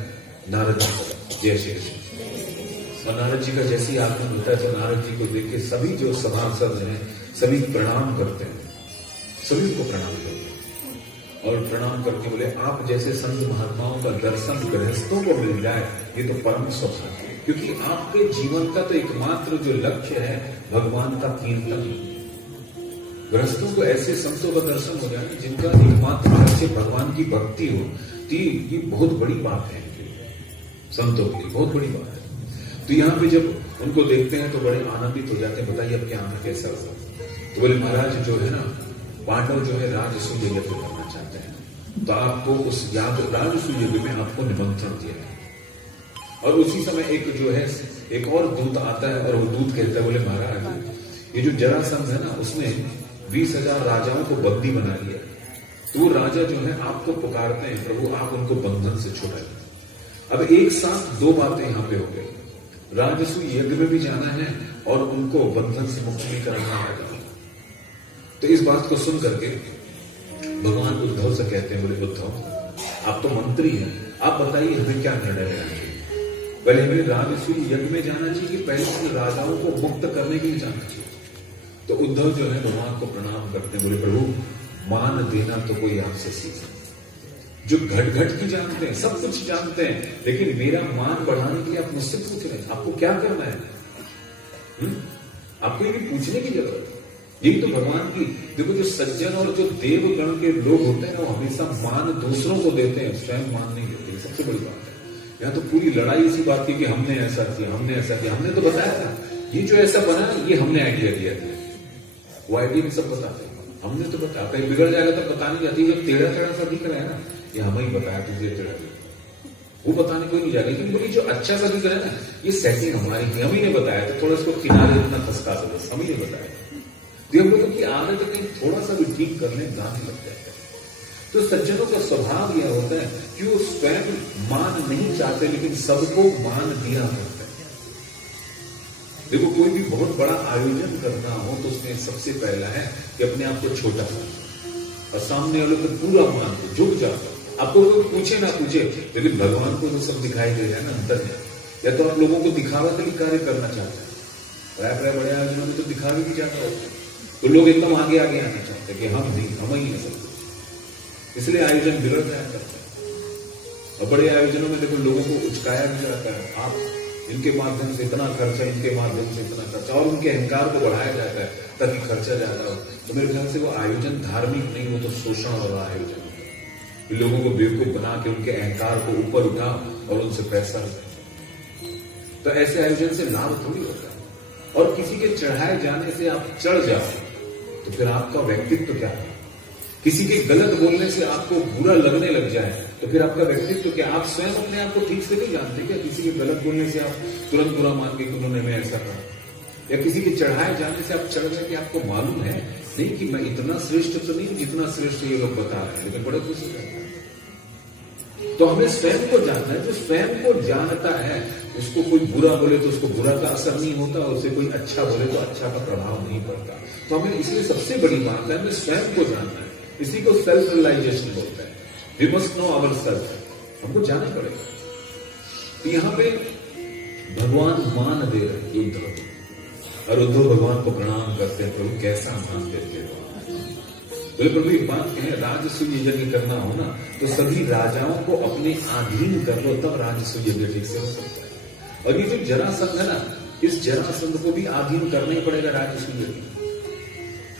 नारद जी का। जय श्री कृष्ण। और नारद जी का जैसे ही आगमन होता है तो नारद जी को देख के सभी जो सभासद हैं सभी प्रणाम करते हैं, सभी को प्रणाम करते हैं और प्रणाम करके बोले आप जैसे संत महात्माओं का दर्शन गृहस्थों को मिल जाए ये तो परम सौभाग्य है। क्योंकि आपके जीवन का तो एकमात्र जो लक्ष्य है भगवान का कीर्तन। गृहस्थों को ऐसे संतों का दर्शन हो जाए जिनका एकमात्र लक्ष्य भगवान की भक्ति हो, तो ये बहुत बड़ी बात है इनके लिए, संतों के लिए बहुत बड़ी बात है। तो यहाँ पे जब उनको देखते हैं तो बड़े आनंदित हो जाते हैं। बताइए अब क्या आना कैसा होगा? तो बोले महाराज जो है ना, पांडव जो है राजसूय यज्ञ करना चाहते हैं, तो आपको उस राजसूय यज्ञ में आपको निमंत्रण दिया है। और उसी समय एक जो है एक और दूत आता है और वो दूत कहता है, बोले महाराज ये जो जरासंध है ना, उसने 20,000 राजाओं को बंदी बना लिया। तो वो राजा जो है आपको पुकारते हैं, प्रभु आप उनको बंधन से छुड़ाइए। अब एक साथ दो बातें यहां पे हो गई, राजसूय यज्ञ में भी जाना है और उनको बंधन से मुक्त भी कराना है। तो इस बात को सुन करके भगवान उद्धव से कहते हैं, बोले उद्धव आप तो मंत्री हैं, आप बताइए हमें क्या निर्णय लेना चाहिए? पहले हमें राजसूय यज्ञ में जाना चाहिए कि पहले राजाओं को मुक्त करने के लिए जाना चाहिए? तो उद्धव जो है भगवान को प्रणाम करते हैं, बोले प्रभु मान देना तो कोई आपसे सीखे, जो घट घट की जानते हैं, सब कुछ जानते हैं, लेकिन मेरा मान बढ़ाने के लिए आप मुझसे पूछ रहे हैं, आपको क्या करना है? आपको ये पूछने की जरूरत है। यही तो भगवान की, देखो जो सज्जन और जो देवगण के लोग होते हैं ना, वो हमेशा मान दूसरों को देते हैं, स्वयं मान नहीं देते। सबसे बड़ी बात है। यहाँ तो पूरी लड़ाई इसी बात की कि हमने ऐसा किया, हमने ऐसा किया, हमने तो बताया था, ये जो ऐसा बना ये हमने आइडिया दिया था। वो आइडिया भी सब बताते हैं, हमने तो बताया। कहीं बिगड़ जाएगा तो बता नहीं जाती, जब टेढ़ा टेढ़ा सा दिख रहा है ना, ये हमें ही बताया तुझे टेढ़ा, वो बताने कोई नहीं जाएगा। लेकिन बोली जो अच्छा सा दिख रहा है ना, ये सेटिंग हमारी थी, हम ही ने बताया, तो थोड़ा इसको किनारे इतना खसका सके, हम ही ने बताया। तो हम लोगों की आदत कहीं थोड़ा सा भी ठीक करने गाने लग जाता है। तो सज्जनों का स्वभाव यह होता है कि वो स्वयं मान नहीं चाहते, लेकिन सबको मान दिया करते हैं। देखो कोई भी बहुत बड़ा आयोजन करना हो तो उसमें सबसे पहला है कि अपने आप को छोटा कर और सामने वालों को पूरा मान दो, झुक जाओ। आपको कोई पूछे ना पूछे, लेकिन भगवान को तो सब दिखाई दे रहा है ना अंतर में। या तो आप लोगों को दिखावा के लिए कार्य करना चाहते हैं, प्राय बड़े आयोजनों में तो दिखावे भी जाता होता है, तो लोग एकदम आगे आगे आना चाहते हैं कि हम नहीं, हम ही है सब कुछ, इसलिए आयोजन बिगड़ जाया करता है। और बड़े आयोजनों में देखो लोगों को उचकाया भी जाता है, आप इनके माध्यम से इतना खर्चा, इनके माध्यम से इतना खर्चा, और उनके अहंकार को बढ़ाया जाता है ताकि खर्चा ज्यादा हो। तो मेरे ख्याल से वो आयोजन धार्मिक नहीं, वो तो शोषण वाला आयोजन है। लोगों को बेवकूफ बना के उनके अहंकार को ऊपर उठा और उनसे पैसा ले, तो ऐसे आयोजन से लाभ थोड़ी होता है। और किसी के चढ़ाए जाने से आप चढ़ जाओ तो फिर आपका व्यक्तित्व क्या है? किसी के गलत बोलने से आपको बुरा लगने लग जाए तो फिर आपका व्यक्तित्व क्या? आप स्वयं अपने आप को ठीक से नहीं जानते क्या? किसी के गलत बोलने से आप तुरंत बुरा मान के उन्होंने मैं ऐसा कहा, या किसी के चढ़ाए जाने से आप चढ़ गए कि आपको मालूम है नहीं कि मैं इतना श्रेष्ठ तो नहीं जितना श्रेष्ठ ये लोग बता रहे हैं, लेकिन बड़े खुश हो जाते हैं। तो हमें स्वयं को जानना है। जो स्वयं को जानता है उसको कोई बुरा बोले तो उसको बुरा का असर नहीं होता, उसे कोई अच्छा बोले तो अच्छा का प्रभाव नहीं पड़ता। तो हमें इसलिए सबसे बड़ी बात है हमें स्वयं को जानना है। इसी को सेल्फ रियलाइजेशन बोलते हैं। We must know our self, हमको जानना पड़ेगा। तो यहां पे भगवान मान दे रहे उद्धव, और उद्धव भगवान को प्रणाम करते हैं, प्रभु कैसा मान देते हो? बोले प्रभु एक बात कहें, राजसूय यज्ञ करना हो ना तो सभी राजाओं को अपने अधीन कर लो, तब राजसूय यज्ञ ठीक से हो सकता है। और ये जो जरासंध है ना, इस जरासंध को भी अधीन करना ही पड़ेगा राजसूय यज्ञ।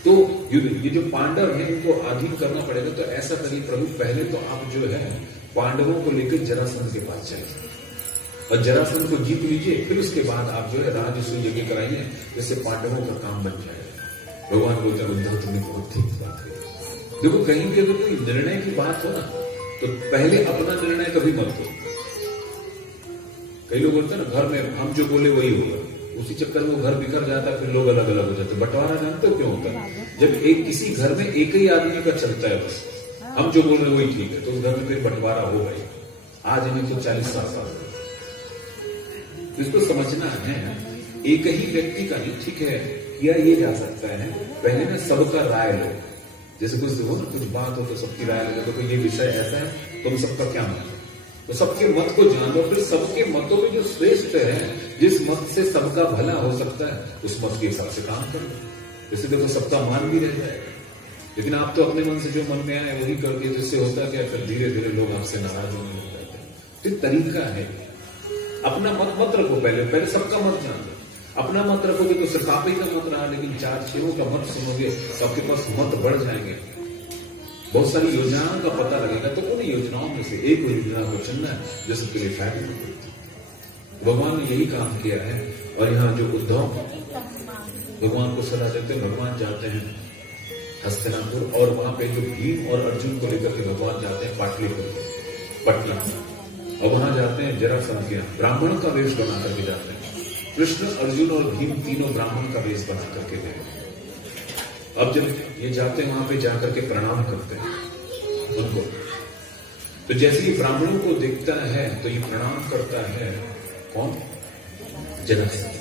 तो ये जो पांडव है इनको अधीन करना पड़ेगा। तो ऐसा करिए प्रभु, पहले तो आप जो है पांडवों को लेकर जरासंध के पास जाइए और जरासंध को जीत लीजिए, फिर उसके बाद आप जो है राजसूय यज्ञ कराइए, जिससे पांडवों का काम बन जाएगा। भगवान बोलते हैं उद्धव तुमने बहुत ठीक बात कही। देखो कहीं भी अगर कोई निर्णय की बात हो ना तो पहले अपना निर्णय कभी मत करो। कई लोग बोलते हैं ना घर में हम जो बोले वही होगा, उसी चक्कर में वो घर बिखर जाता है, फिर लोग अलग अलग हो जाते हैं। बंटवारा जानते हो क्यों होता है? जब एक किसी घर में एक ही आदमी का चलता है, बस हम जो बोल रहे वही ठीक है, तो उस घर में फिर बंटवारा हो गई। आज हमें तो 40-60 साल हो गए। इसको समझना है, एक ही व्यक्ति का नहीं, ठीक है किया ये जा सकता है, पहले ना सबका राय लो। जैसे कुछ हो ना, कुछ बात हो तो सबकी राय लो, तो ये विषय ऐसा है तुम सबका क्या मत है, तो सबके मत को जान लो, फिर सबके मतों में जो श्रेष्ठ है, जिस मत से सबका भला हो सकता है, उस मत के हिसाब से काम कर लो। जैसे देखो सबका मान भी रह जाएगा, लेकिन आप तो अपने मन से जो मन में आए वही कर दिए, जिससे होता क्या, फिर धीरे धीरे लोग आपसे नाराज होने लग जाते हैं। तो तरीका है, अपना मत मत रखो, पहले सबका मत जान लो। अपना मत रखोगे तो सिर्फ आप ही का मत रहा, लेकिन 4-6 का मत सुनोगे तो आपके पास मत बढ़ जाएंगे। बहुत सारी योजनाओं का पता लगेगा, तो उन योजनाओं में से एक योजना को चुनना है जो सबके लिए फायदेमंद होती। भगवान ने यही काम किया है। और यहाँ जो उद्धव भगवान को सलाह देते हैं, भगवान जाते हैं हस्तिनापुर, और वहां पे जो भीम और अर्जुन को लेकर के भगवान जाते हैं पाटलिपुत्र, पटना, और वहां जाते हैं जरासंध के यहाँ ब्राह्मण का वेश बना करके जाते हैं। कृष्ण, अर्जुन और भीम तीनों ब्राह्मण का वेश बना करके गए। अब जब ये जाते हैं वहां पे जाकर के प्रणाम करते हैं उनको, तो जैसे ही ब्राह्मणों को देखता है तो ये प्रणाम करता है कौन? जरासंध।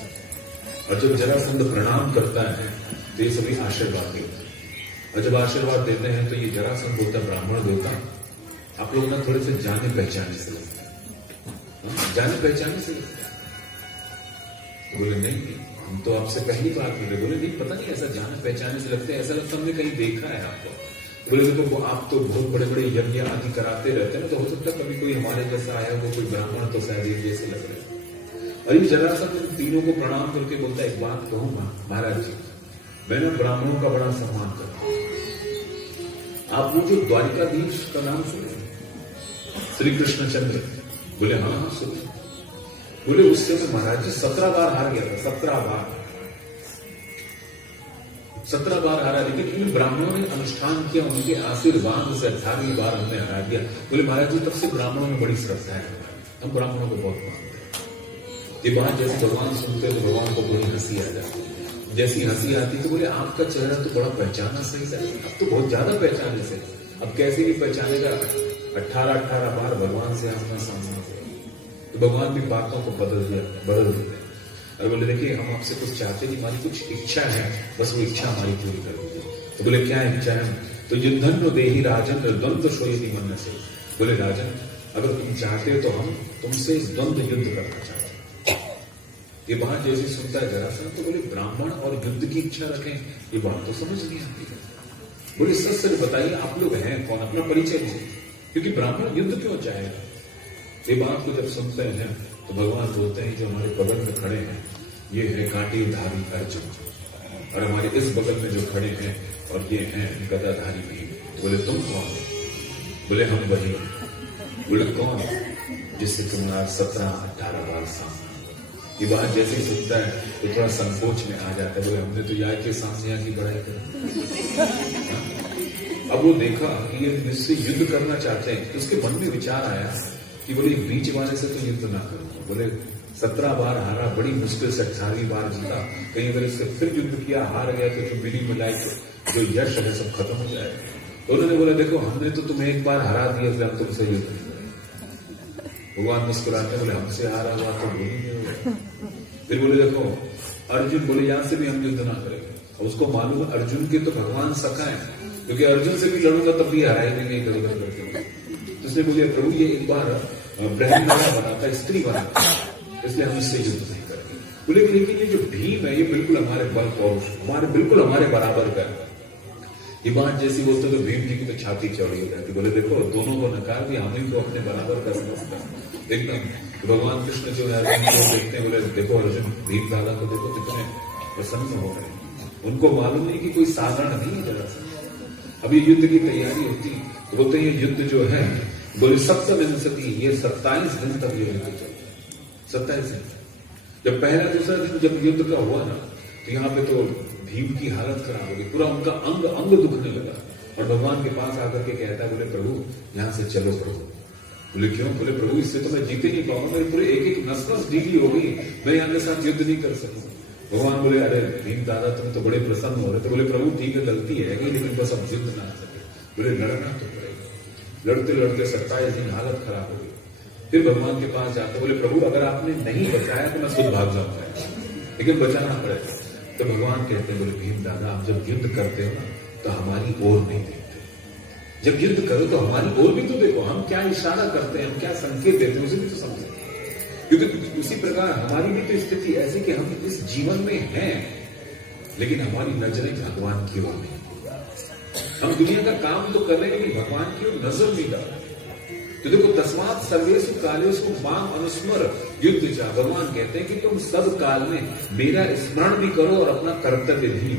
और जब जरासंध प्रणाम करता है तो ये सभी आशीर्वाद देते हैं, और जब आशीर्वाद देते हैं तो ये जरासंध होता है ब्राह्मण देवता। आप लोग ना थोड़े से जाने पहचाने से लगता है, जाने पहचाने से लगता है। बोले नहीं, हम तो आपसे पहली बार मिले। बोले नहीं, पता नहीं ऐसा जाने पहचाने से लगता है, ऐसा लगता हमने कहीं देखा है आपको। बोले देखो आप तो बहुत बड़े बड़े यज्ञ आदि कराते रहते हैं ना, तो हो सकता है कभी कोई हमारे जैसा आया हो, कोई ब्राह्मण तो शायद एक जैसे लग रहे। और ये जरासंध तीनों को प्रणाम करके बोलता है, एक बात कहूंगा महाराज जी, मैं ना ब्राह्मणों का बड़ा सम्मान करता हूं। आप वो जो द्वारिकाधीश का नाम सुने, श्री कृष्णचंद्र? बोले हाँ हाँ सुने। बोले उससे मैं महाराज जी 17 बार हार गया था, 17 बार हारा, लेकिन इन ब्राह्मणों ने अनुष्ठान किया, उनके आशीर्वाद से 18वीं बार हमने हरा दिया। बोले महाराज जी तब से ब्राह्मणों में बड़ी श्रद्धा है, हम ब्राह्मणों को बहुत मानते हैं। ये बात जैसे भगवान सुनते हैं तो भगवान को बड़ी हंसी आ जाती है। जैसी हंसी आती तो बोले आपका चेहरा तो बड़ा पहचाना सही है, अब तो बहुत ज्यादा पहचाने से, अब कैसे भी पहचानेगा? 18 बार भगवान से आमना सामना हो, तो भगवान भी बातों को बदल देते हैं। और बोले देखिए हम आपसे कुछ चाहते नहीं, हमारी कुछ इच्छा है, बस वो इच्छा हमारी पूरी कर दीजिए। तो बोले क्या इच्छा है? तो युद्धन देहि राजन द्वंद्व शोयति मन से। बोले राजन अगर तुम चाहते हो तो हम तुमसे द्वंद्व युद्ध करना चाहते हैं। ये बात जैसे सुनता है जरासंध तो बोले ब्राह्मण और युद्ध की इच्छा रखें, ये बात तो समझ नहीं आती है। बोले सच सच बताइए आप लोग हैं कौन, अपना परिचय दीजिए, क्योंकि ब्राह्मण युद्ध क्यों चाहेगा? ये बात को जब सुनते हैं तो भगवान बोलते हैं जो हमारे बगल में खड़े हैं ये है कांटेधारी अर्जुन, और हमारे इस बगल में जो खड़े हैं और ये हैं गदाधारी भीम। तो बोले तुम कौन? बोले हम वही। बोले कौन? जिससे तुम्हारा 17-18 बार सामना। ये बात जैसे ही सुनता है तो थोड़ा संकोच में आ जाता है। बोले हमने तो यहाँ के सामने की बड़ाई कर। अब वो देखा कि ये मुझसे युद्ध करना चाहते हैं, तो उसके मन में विचार आया कि बोले बीच वाले से तो युद्ध ना करो। बोले 17 बार हारा, बड़ी मुश्किल से 18वीं बार जीता, कहीं अगर इससे फिर युद्ध किया हार गया तो जो मिली मिलाई जो यश है सब खत्म हो जाएगा। तो उन्होंने बोला देखो हमने तो तुम्हें एक बार हरा दिया, फिर हम तुमसे युद्ध नहीं करेंगे। भगवान मुस्कुराते बोले हमसे हारा हुआ तो भूल नहीं होगा। फिर बोले देखो अर्जुन, बोले यहां से भी हम युद्ध ना करेंगे। उसको मालूम अर्जुन के तो भगवान सखा है, क्योंकि अर्जुन से भी लड़ूंगा तब भी हराई नहीं इधर उधर करके। उसने बोले प्रभु ये एक बार ब्रह्मण्य बनाता, स्त्री बनाता, इसलिए हम इससे युद्ध नहीं करेंगे। बोले लेकिन ये जो भीम है ये बिल्कुल हमारे बल पौरुष, बिल्कुल हमारे बराबर का है। ये बात जैसी बोलते तो भीम जी की तो छाती चौड़ी हो जाती। बोले देखो दोनों को नकार दिया, हम ही को अपने बराबर का समझता एकदम। भगवान कृष्ण जो है अर्जुन को देखते हैं, बोले देखो अर्जुन भीम दादा को देखो कितने प्रसन्न हो गए। उनको मालूम नहीं कि कोई साधारण नहीं है जरा। अभी युद्ध की तैयारी होती तो बोलते ये युद्ध जो है बोले 27 ये 27 दिन तक ये युद्ध चलता है। 27 दिन जब पहला दूसरा दिन जब युद्ध का हुआ ना तो यहाँ पे तो भीम की हालत खराब हो गई, पूरा उनका अंग अंग दुखने लगा। और भगवान के पास आकर के कहता है बोले प्रभु यहाँ से चलो प्रभु। बोले क्यों? बोले प्रभु इससे तो मैं जीते नहीं पाऊंगा, मेरे पूरे एक एक नस ढीली हो गई, मैं यहाँ के साथ युद्ध नहीं कर सकूंगा। भगवान बोले अरे भीम दादा तुम तो बड़े प्रसन्न हो रहे। तो बोले प्रभु ठीक है गलती है लेकिन बस अब युद्ध ना सके। बोले लड़ना तो पड़ेगा। लड़ते लड़ते 27 दिन हालत खराब हो गई। फिर भगवान के पास जाते बोले प्रभु अगर आपने नहीं बचाया तो मैं खुद भाग जाऊंगा, लेकिन बचाना पड़ेगा। तो भगवान कहते हैं बोले भीम दादा आप जब युद्ध करते हो ना तो हमारी ओर नहीं देखते, जब युद्ध करो तो हमारी ओर भी तो देखो, हम क्या इशारा करते हैं, हम क्या संकेत देते हैं उसे भी तो समझो। क्योंकि उसी प्रकार हमारी भी तो स्थिति ऐसी कि हम इस जीवन में हैं लेकिन हमारी नजरें भगवान की ओर नहीं। हम दुनिया का काम तो कर रहे हैं लेकिन भगवान की ओर नजर नहीं डाल रहे। तो देखो, तस्मात् सर्वेषु कालेषु मां अनुस्मर युद्ध च। भगवान कहते हैं कि तुम सब काल में मेरा स्मरण भी करो और अपना कर्तव्य भी।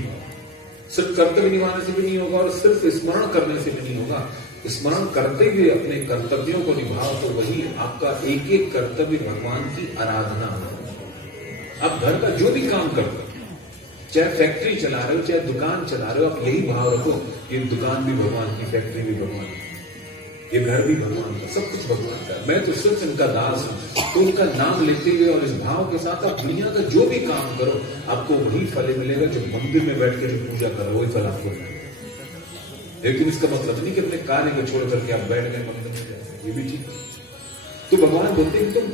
सिर्फ कर्तव्य निभाने से भी नहीं होगा और सिर्फ स्मरण करने से भी नहीं होगा। स्मरण करते हुए अपने कर्तव्यों को निभाओ तो वही आपका एक एक कर्तव्य भगवान की आराधना हो। आप घर का जो भी काम करते हो, चाहे फैक्ट्री चला रहे हो, चाहे दुकान चला रहे हो, आप यही भाव रखो, ये दुकान भी भगवान की, फैक्ट्री भी भगवान की, ये घर भी भगवान का, सब कुछ भगवान का। मैं तो सिर्फ इनका दास हूं। तो उनका नाम लेते हुए और इस भाव के साथ आप दुनिया का जो भी काम करो, आपको वही फल मिलेगा जो मंदिर में बैठ के पूजा करो, वही फल आपको मिलेगा। लेकिन इसका मतलब नहीं कि अपने कार्य को छोड़ करके आप बैठ गए मंदिर में जाए, ये भी ठीक है। तो भगवान बोलते हैं तुम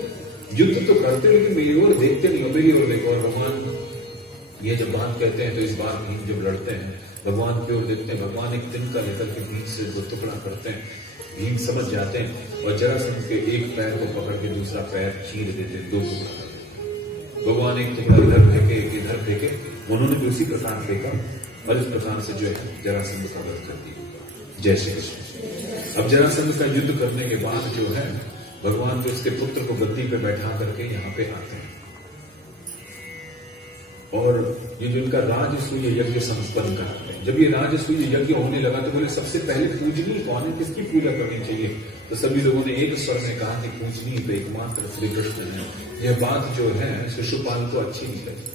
युद्ध तो करते हो लेकिन मेरी ओर देखते नहीं हो, मेरी ओर देखो। और भगवान ये जब बात कहते हैं तो इस बात में जब लड़ते हैं भगवान की ओर देखते हैं, भगवान एक तिनका लेकर के बीच से दो टुकड़ा करते हैं, भीम समझ जाते हैं और जरासंध के एक पैर को पकड़ के दूसरा पैर चीर देते, दो टुकड़ा करते। भगवान एक टुकड़ा इधर फेंके, एक इधर फेंके, उन्होंने भी उसी प्रकार फेंका और इस प्रकार से जो है जरासंध का वध कर दिया। जय श्री कृष्ण। अब जरासंध का युद्ध करने के बाद जो है भगवान जो उसके पुत्र को गद्दी पे बैठा करके यहाँ पे आते हैं और ये जो इनका राजसूय यज्ञ संपन्न कराते हैं। जब ये राजसूय यज्ञ होने लगा तो बोले सबसे पहले पूजनीय कौन है, किसकी पूजा करनी चाहिए? तो सभी लोगों ने एक स्वर में कहा कि पूजनीय तो एकमात्र श्री कृष्ण है। यह बात जो है शिशुपाल को अच्छी नहीं लगी।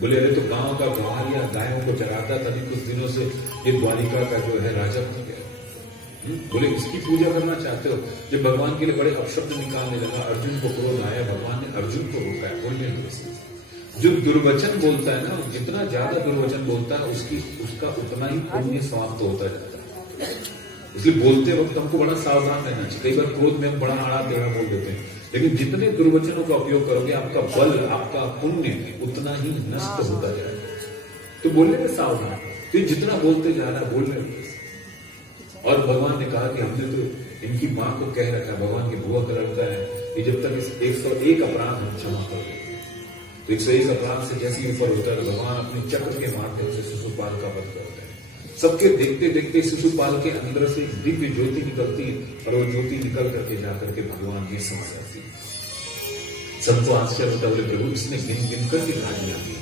बोले अरे तो गांव का गंवार या गायों को चराता था, कुछ दिनों से ये द्वारिका का जो है राजा बन गया। बोले इसकी पूजा करना चाहते हो? जब भगवान के लिए बड़े अपशब्द निकालने लगा, अर्जुन को क्रोध आया, भगवान ने अर्जुन को रोका, बोलने दो। जो दुर्वचन बोलता है ना, जितना ज्यादा दुर्वचन बोलता है उसका उतना ही पुण्य समाप्त होता जाता है। इसलिए बोलते वक्त हमको बड़ा सावधान रहना चाहिए। कई बार क्रोध में हम बड़ा आड़ा टेढ़ा बोल देते हैं, लेकिन जितने दुर्वचनों का उपयोग करोगे आपका बल, आपका पुण्य उतना ही नष्ट होता जाएगा। तो बोलने में सावधान, फिर जितना बोलते जा रहा है बोलने में। और भगवान ने कहा कि हमने तो इनकी मां को कह रखा है, भगवान की बुआ का लड़का है, कि जब तक इस 101 अपराध हम क्षमा कर दें। तो 101 अपराध से जैसे ही ऊपर होता है तो भगवान अपने चक्र के माध्यम से शिशुपाल का वध करते हैं। सबके देखते देखते शिशुपाल के अंदर से दिव्य ज्योति निकलती है और वो ज्योति निकल करके जाकर के भगवान की समा जाती है। सबको आश्चर्य होता है, बोले प्रभु इसने गिन गिन करके गालियां दी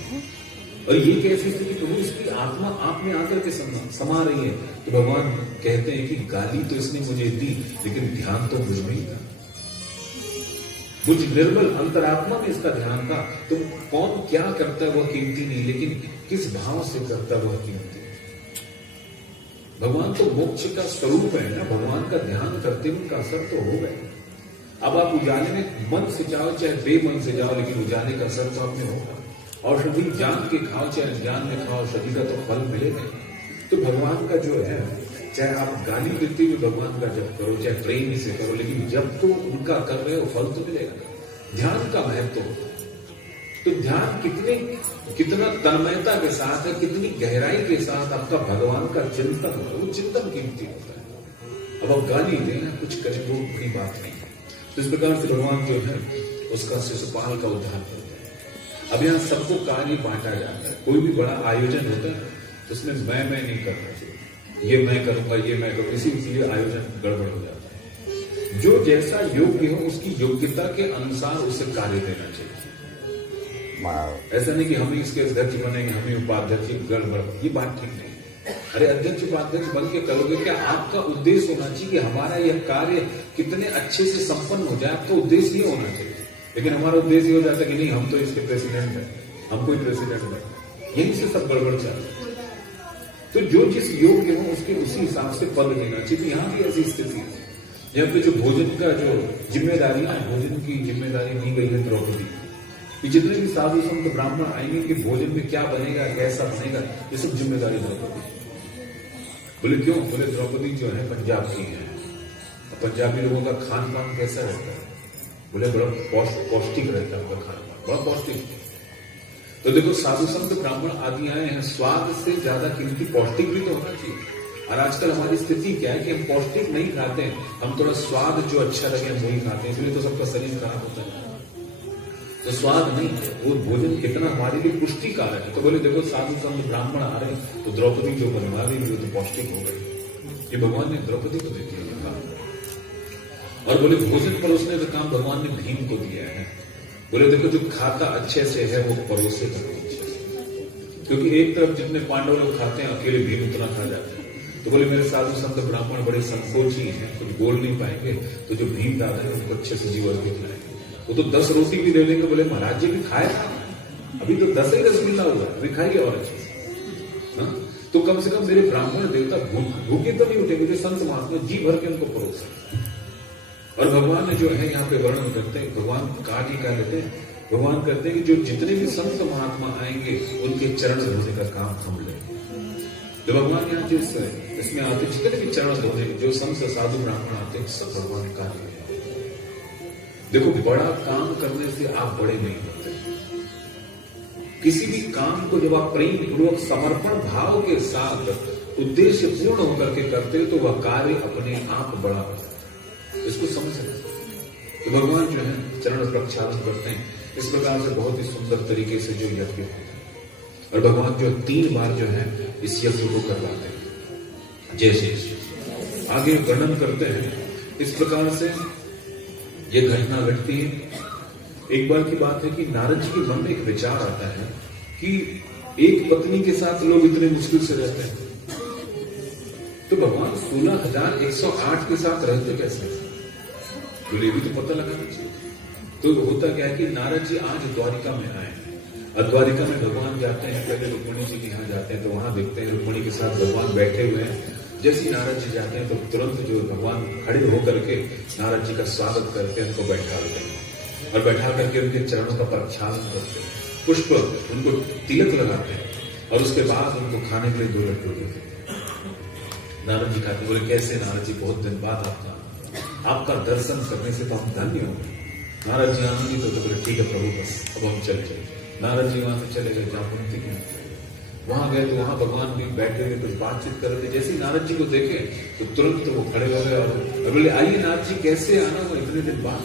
और ये कैसी स्थिति प्रभु, इसकी आत्मा आप में आकर के समा रही है। तो भगवान कहते हैं कि गाली तो इसने मुझे दी लेकिन ध्यान तो मुझ में ही था, मुझ निर्मल अंतरात्मा में इसका ध्यान था। तो कौन क्या करता है वह कीमती नहीं, लेकिन किस भाव से करता है वह कीमती। भगवान तो मोक्ष का स्वरूप है ना, भगवान का ध्यान करते हुए उनका असर तो हो गया। अब आप उजाले में मन से जाओ चाहे बेमन से जाओ, लेकिन उजाले का असर तो आप में होगा। और सभी जान के खाओ चाहे अनजान में खाओ, सभी का तो फल मिलेगा। तो भगवान का जो है, चाहे आप गाली देते हुए भगवान का जप करो, चाहे प्रेम से करो, लेकिन जब तो उनका कर रहे हो फल तो मिलेगा। ध्यान का महत्व तो ध्यान कितना तन्मयता के साथ है, कितनी गहराई के साथ आपका भगवान का चिंतन हो, वो चिंतन कीमती होता है। अब आप गाली देना कुछ करें वो बड़ी बात नहीं है। तो इस प्रकार से भगवान जो है उसका शिशुपाल का उद्धार करते हैं। अब यहाँ सबको कार्य बांटा जाता है। कोई भी बड़ा आयोजन होता है तो उसमें मैं नहीं करना चाहिए, ये मैं करूंगा, ये मैं करूंगा, इसीलिए आयोजन गड़बड़ हो जाता है। जो जैसा योग्य हो उसकी योग्यता के अनुसार उसे कार्य देना चाहिए। ऐसा नहीं कि हम ही इसके अध्यक्ष बनेंगे, हम ही उपाध्यक्ष, गड़बड़, ये बात ठीक नहीं। अरे अध्यक्ष उपाध्यक्ष बन के करोगे क्या? आपका उद्देश्य होना चाहिए कि हमारा यह कार्य कितने अच्छे से संपन्न हो जाए, आपका उद्देश्य ये होना चाहिए। लेकिन हमारा उद्देश्य ये हो जाता है कि नहीं हम तो इसके प्रेसिडेंट हैं, हमको ही प्रेसिडेंट बना, यहीं से सब गड़बड़ चल रहा है। तो जो जिस योग्य हो उसके उसी हिसाब से पद देना चाहिए। यहाँ भी ऐसी स्थिति है। यहाँ पे जो भोजन का जो जिम्मेदारी है, भोजन की जिम्मेदारी दी गई है द्रौपदी कि जितने भी साधु संत ब्राह्मण आएंगे कि भोजन में क्या बनेगा, कैसा बनेगा, ये सब जिम्मेदारी द्रौपदी। बोले क्यों? बोले द्रौपदी जो है पंजाब की है, पंजाबी लोगों का खान पान कैसा रहता है? बोले बड़ा पौष्टिक रहता है उनका खान पान, बड़ा पौष्टिक। तो देखो साधु संत ब्राह्मण आदि आए हैं, स्वाद से ज्यादा कीमती पौष्टिक भी तो होना चाहिए। और आजकल हमारी स्थिति क्या है कि हम पौष्टिक नहीं खाते हैं, हम थोड़ा स्वाद जो अच्छा लगे हम वही खाते हैं, इसलिए तो सबका शरीर खराब होता है। तो स्वाद नहीं, वो भोजन कितना हमारे लिए पुष्टिकारक है। तो बोले देखो साधु संत ब्राह्मण आ रहे हैं तो द्रौपदी जो बनवा रही वो तो पौष्टिक हो गई। ये भगवान ने द्रौपदी को देती है। और बोले भोजन परोसने का काम भगवान ने भीम को दिया है। बोले देखो जो खाता अच्छे से है वो परोसे तो अच्छे से, क्योंकि एक तरफ जितने पांडव लोग खाते हैं अकेले भीम उतना खा जाते हैं। तो बोले मेरे साधु संत ब्राह्मण बड़े संकोची हैं, कुछ बोल नहीं पाएंगे, तो जो भीम दादा है उनको अच्छे से जीवन को खिलाएंगे। वो तो 10 रोटी भी दे देंगे। बोले महाराज जी भी खाए, अभी तो 10 ही रसगुल्ला हुआ, अभी खाइए और अच्छे से। हाँ? तो कम से कम मेरे ब्राह्मण देवता भूखे तो नहीं उठेंगे, जो संत महात्मा जी भर के उनको परोसे। और भगवान ने जो है यहाँ पे वर्णन करते हैं, भगवान काट ही कह लेते हैं, भगवान कहते हैं कि जो जितने भी संत महात्मा आएंगे उनके चरण धोने का काम हम लेंगे। जो भगवान यहाँ जिस इसमें आते जितने भी चरण धोने जो संत साधु ब्राह्मण आते हैं सब भगवान का कार्य। देखो बड़ा काम करने से आप बड़े नहीं होते। किसी भी काम को जब आप प्रेम पूर्वक समर्पण भाव के साथ उद्देश्य पूर्ण होकर के करते हो तो वह कार्य अपने आप बड़ा हो जाता है। इसको समझ सकते। तो भगवान जो है चरण प्रक्षालन करते हैं इस प्रकार से बहुत ही सुंदर तरीके से जो यज्ञ होता है। और भगवान जो 3 बार जो है इस यज्ञ को करवाते हैं। जैसे आगे वर्णन करते हैं इस प्रकार से ये घटना घटती है। एक बार की बात है कि नारद जी के मन में एक विचार आता है कि एक पत्नी के साथ लोग इतने मुश्किल से रहते हैं, तो भगवान 16,108 के साथ रहते कैसे? तो ये भी तो पता लगाना चाहिए। तो होता क्या है कि नारद जी आज द्वारिका में आए हैं। और द्वारिका में भगवान जाते हैं, पहले रुक्मणी जी के यहाँ जाते हैं तो वहां देखते हैं रुक्मणी के साथ भगवान बैठे हुए हैं। जैसे नारद जी जाते हैं तो तुरंत जो भगवान खड़े होकर के नारद जी का स्वागत करते हैं, उनको बैठाते हैं और बैठा करके उनके चरणों का प्रक्षालन करते हैं, पुष्प उनको तिलक लगाते हैं और उसके बाद उनको खाने के लिए 2 लड्डू देते हैं। नारद जी खाते, बोले कैसे नारद जी, बहुत दिन बाद आपका दर्शन करने से तो हम धन्य होंगे। नारद जी आनंदित तो बोले ठीक है प्रभु, बस अब हम चले जाए। नारद जी वहां से चले गए जापुंती में। वहां गए तो वहां भगवान भी बैठे हुए कुछ बातचीत कर रहे थे। जैसे ही नारद जी को देखे तो तुरंत वो खड़े हो गए और बोले आइए नारद जी, कैसे आना हुआ इतने दिन बाद?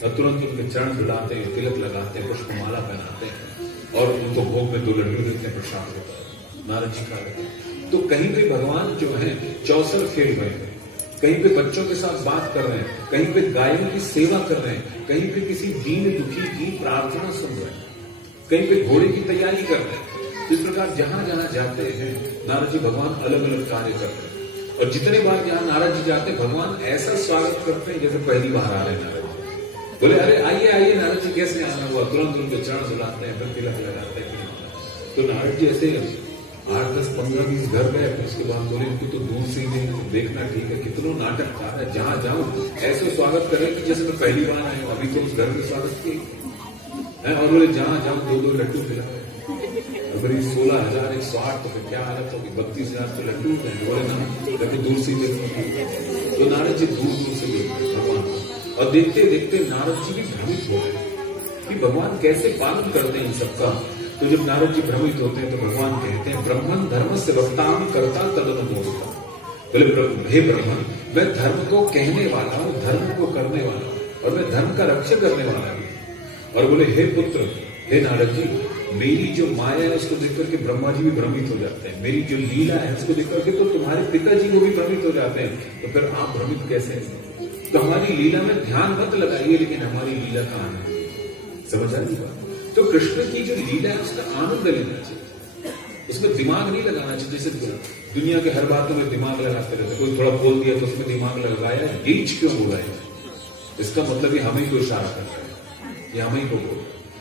और तुरंत उनके चरण धुलाते हैं, तिलक लगाते हैं, पुष्पमाला पहनाते हैं और उनको भोग में 2 लड्डू देते हैं, प्रसाद होता है। नारद जी खा रहे हैं। तो कहीं पे भगवान जो है चौसर खेल रहे हैं, कहीं पे बच्चों के साथ बात कर रहे हैं, कहीं पे गायों की सेवा कर रहे हैं, कहीं पे किसी दीन दुखी की प्रार्थना सुन रहे हैं, कहीं पे घोड़े की तैयारी कर रहे हैं। इस प्रकार जहां जहां जाते हैं नारद जी भगवान अलग अलग कार्य करते हैं। और जितने बार जहां नारद जी जाते हैं भगवान ऐसा स्वागत करते हैं जैसे पहली बार आ रहे हैं नारद जी। बोले अरे आइए आइए नारद जी, कैसे आना हुआ? तुरंत उनके चरण धुलाते हैं, फिर तिलक लगाते हैं। तो नारद जी ऐसे 8, 10, 15, 20 घर गए। उसके बाद बोले इनको तो दूर से ही देखना ठीक है, कितनों नाटक खा रहा है, जहां जाऊं ऐसे स्वागत करें कि जैसे मैं पहली बार आया हूं, अभी तो उस घर में स्वागत किए। और बोले जहां जाऊं 2-2 लड्डू खिलाए। अगर 16,108 तो फिर क्या हालत होगी? 32,000 तो लड्डू है। बोले ना लड्डू दूर से देखो। तो नारद जी दूर दूर से देखते भगवान और देखते देखते नारद जी भी भ्रमित हो गए कि भगवान कैसे पालन करते हैं इन सबका। तो जब नारद जी भ्रमित होते हैं तो भगवान कहते हैं ब्रह्मन धर्म से वक्ताम करता तदनुमोदिता। बोले हे ब्रह्मन, मैं धर्म को कहने वाला हूं, धर्म को करने वाला हूं और मैं धर्म का रक्षा करने वाला हूं। और बोले हे पुत्र, हे नारद जी, मेरी जो माया है उसको देख करके ब्रह्मा जी भी भ्रमित हो जाते हैं। मेरी जो लीला है उसको देख करके तो तुम्हारे पिताजी वो भी भ्रमित हो जाते हैं। तो फिर आप भ्रमित कैसे हैं? तो हमारी लीला में ध्यान मत लगाइए, लेकिन हमारी लीला का आनंद समझ आ नहीं। तो कृष्ण की जो लीला है उसका आनंद लेना चाहिए, उसमें दिमाग नहीं लगाना चाहिए। जैसे दुनिया के हर बातों में दिमाग लगाते रहते, कोई थोड़ा बोल दिया तो उसमें दिमाग लगाया, बीच क्यों बोला है? इसका मतलब ये हमें को इशारा करता है, ये हमें को बोल।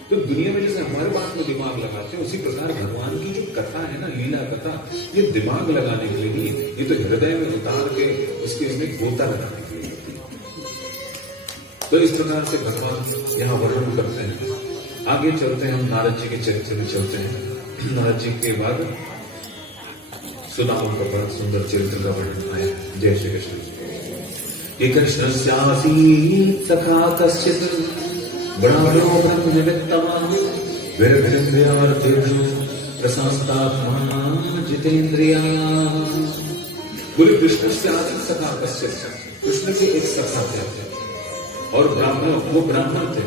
तो दुनिया में जैसे हमारे बात में दिमाग लगाते हैं, उसी प्रकार भगवान की जो कथा है ना, लीला कथा, ये दिमाग लगाने के लिए नहीं, ये तो हृदय में उतार के उसके उसमें गोता लगाने के लिए। तो इस प्रकार से भगवान यहाँ वर्णन करते हैं। आगे चलते हैं, हम नारद जी के चरित्र में चलते हैं। नारद जी के बाद सुदामा का बड़ा सुंदर चरित्र का वर्णन आया। जय श्री कृष्ण। ये कृष्ण श्यासी सखा कश्चित् बड़ाड़ो ब्रह्म निमित्तमा विरभिन्द्रियार्थेषु प्रशास्तात्मा जितेन्द्रिया। बोले कृष्ण श्यासी सखा कश्चित्, कृष्ण के एक सखा थे और वो ब्राह्मण थे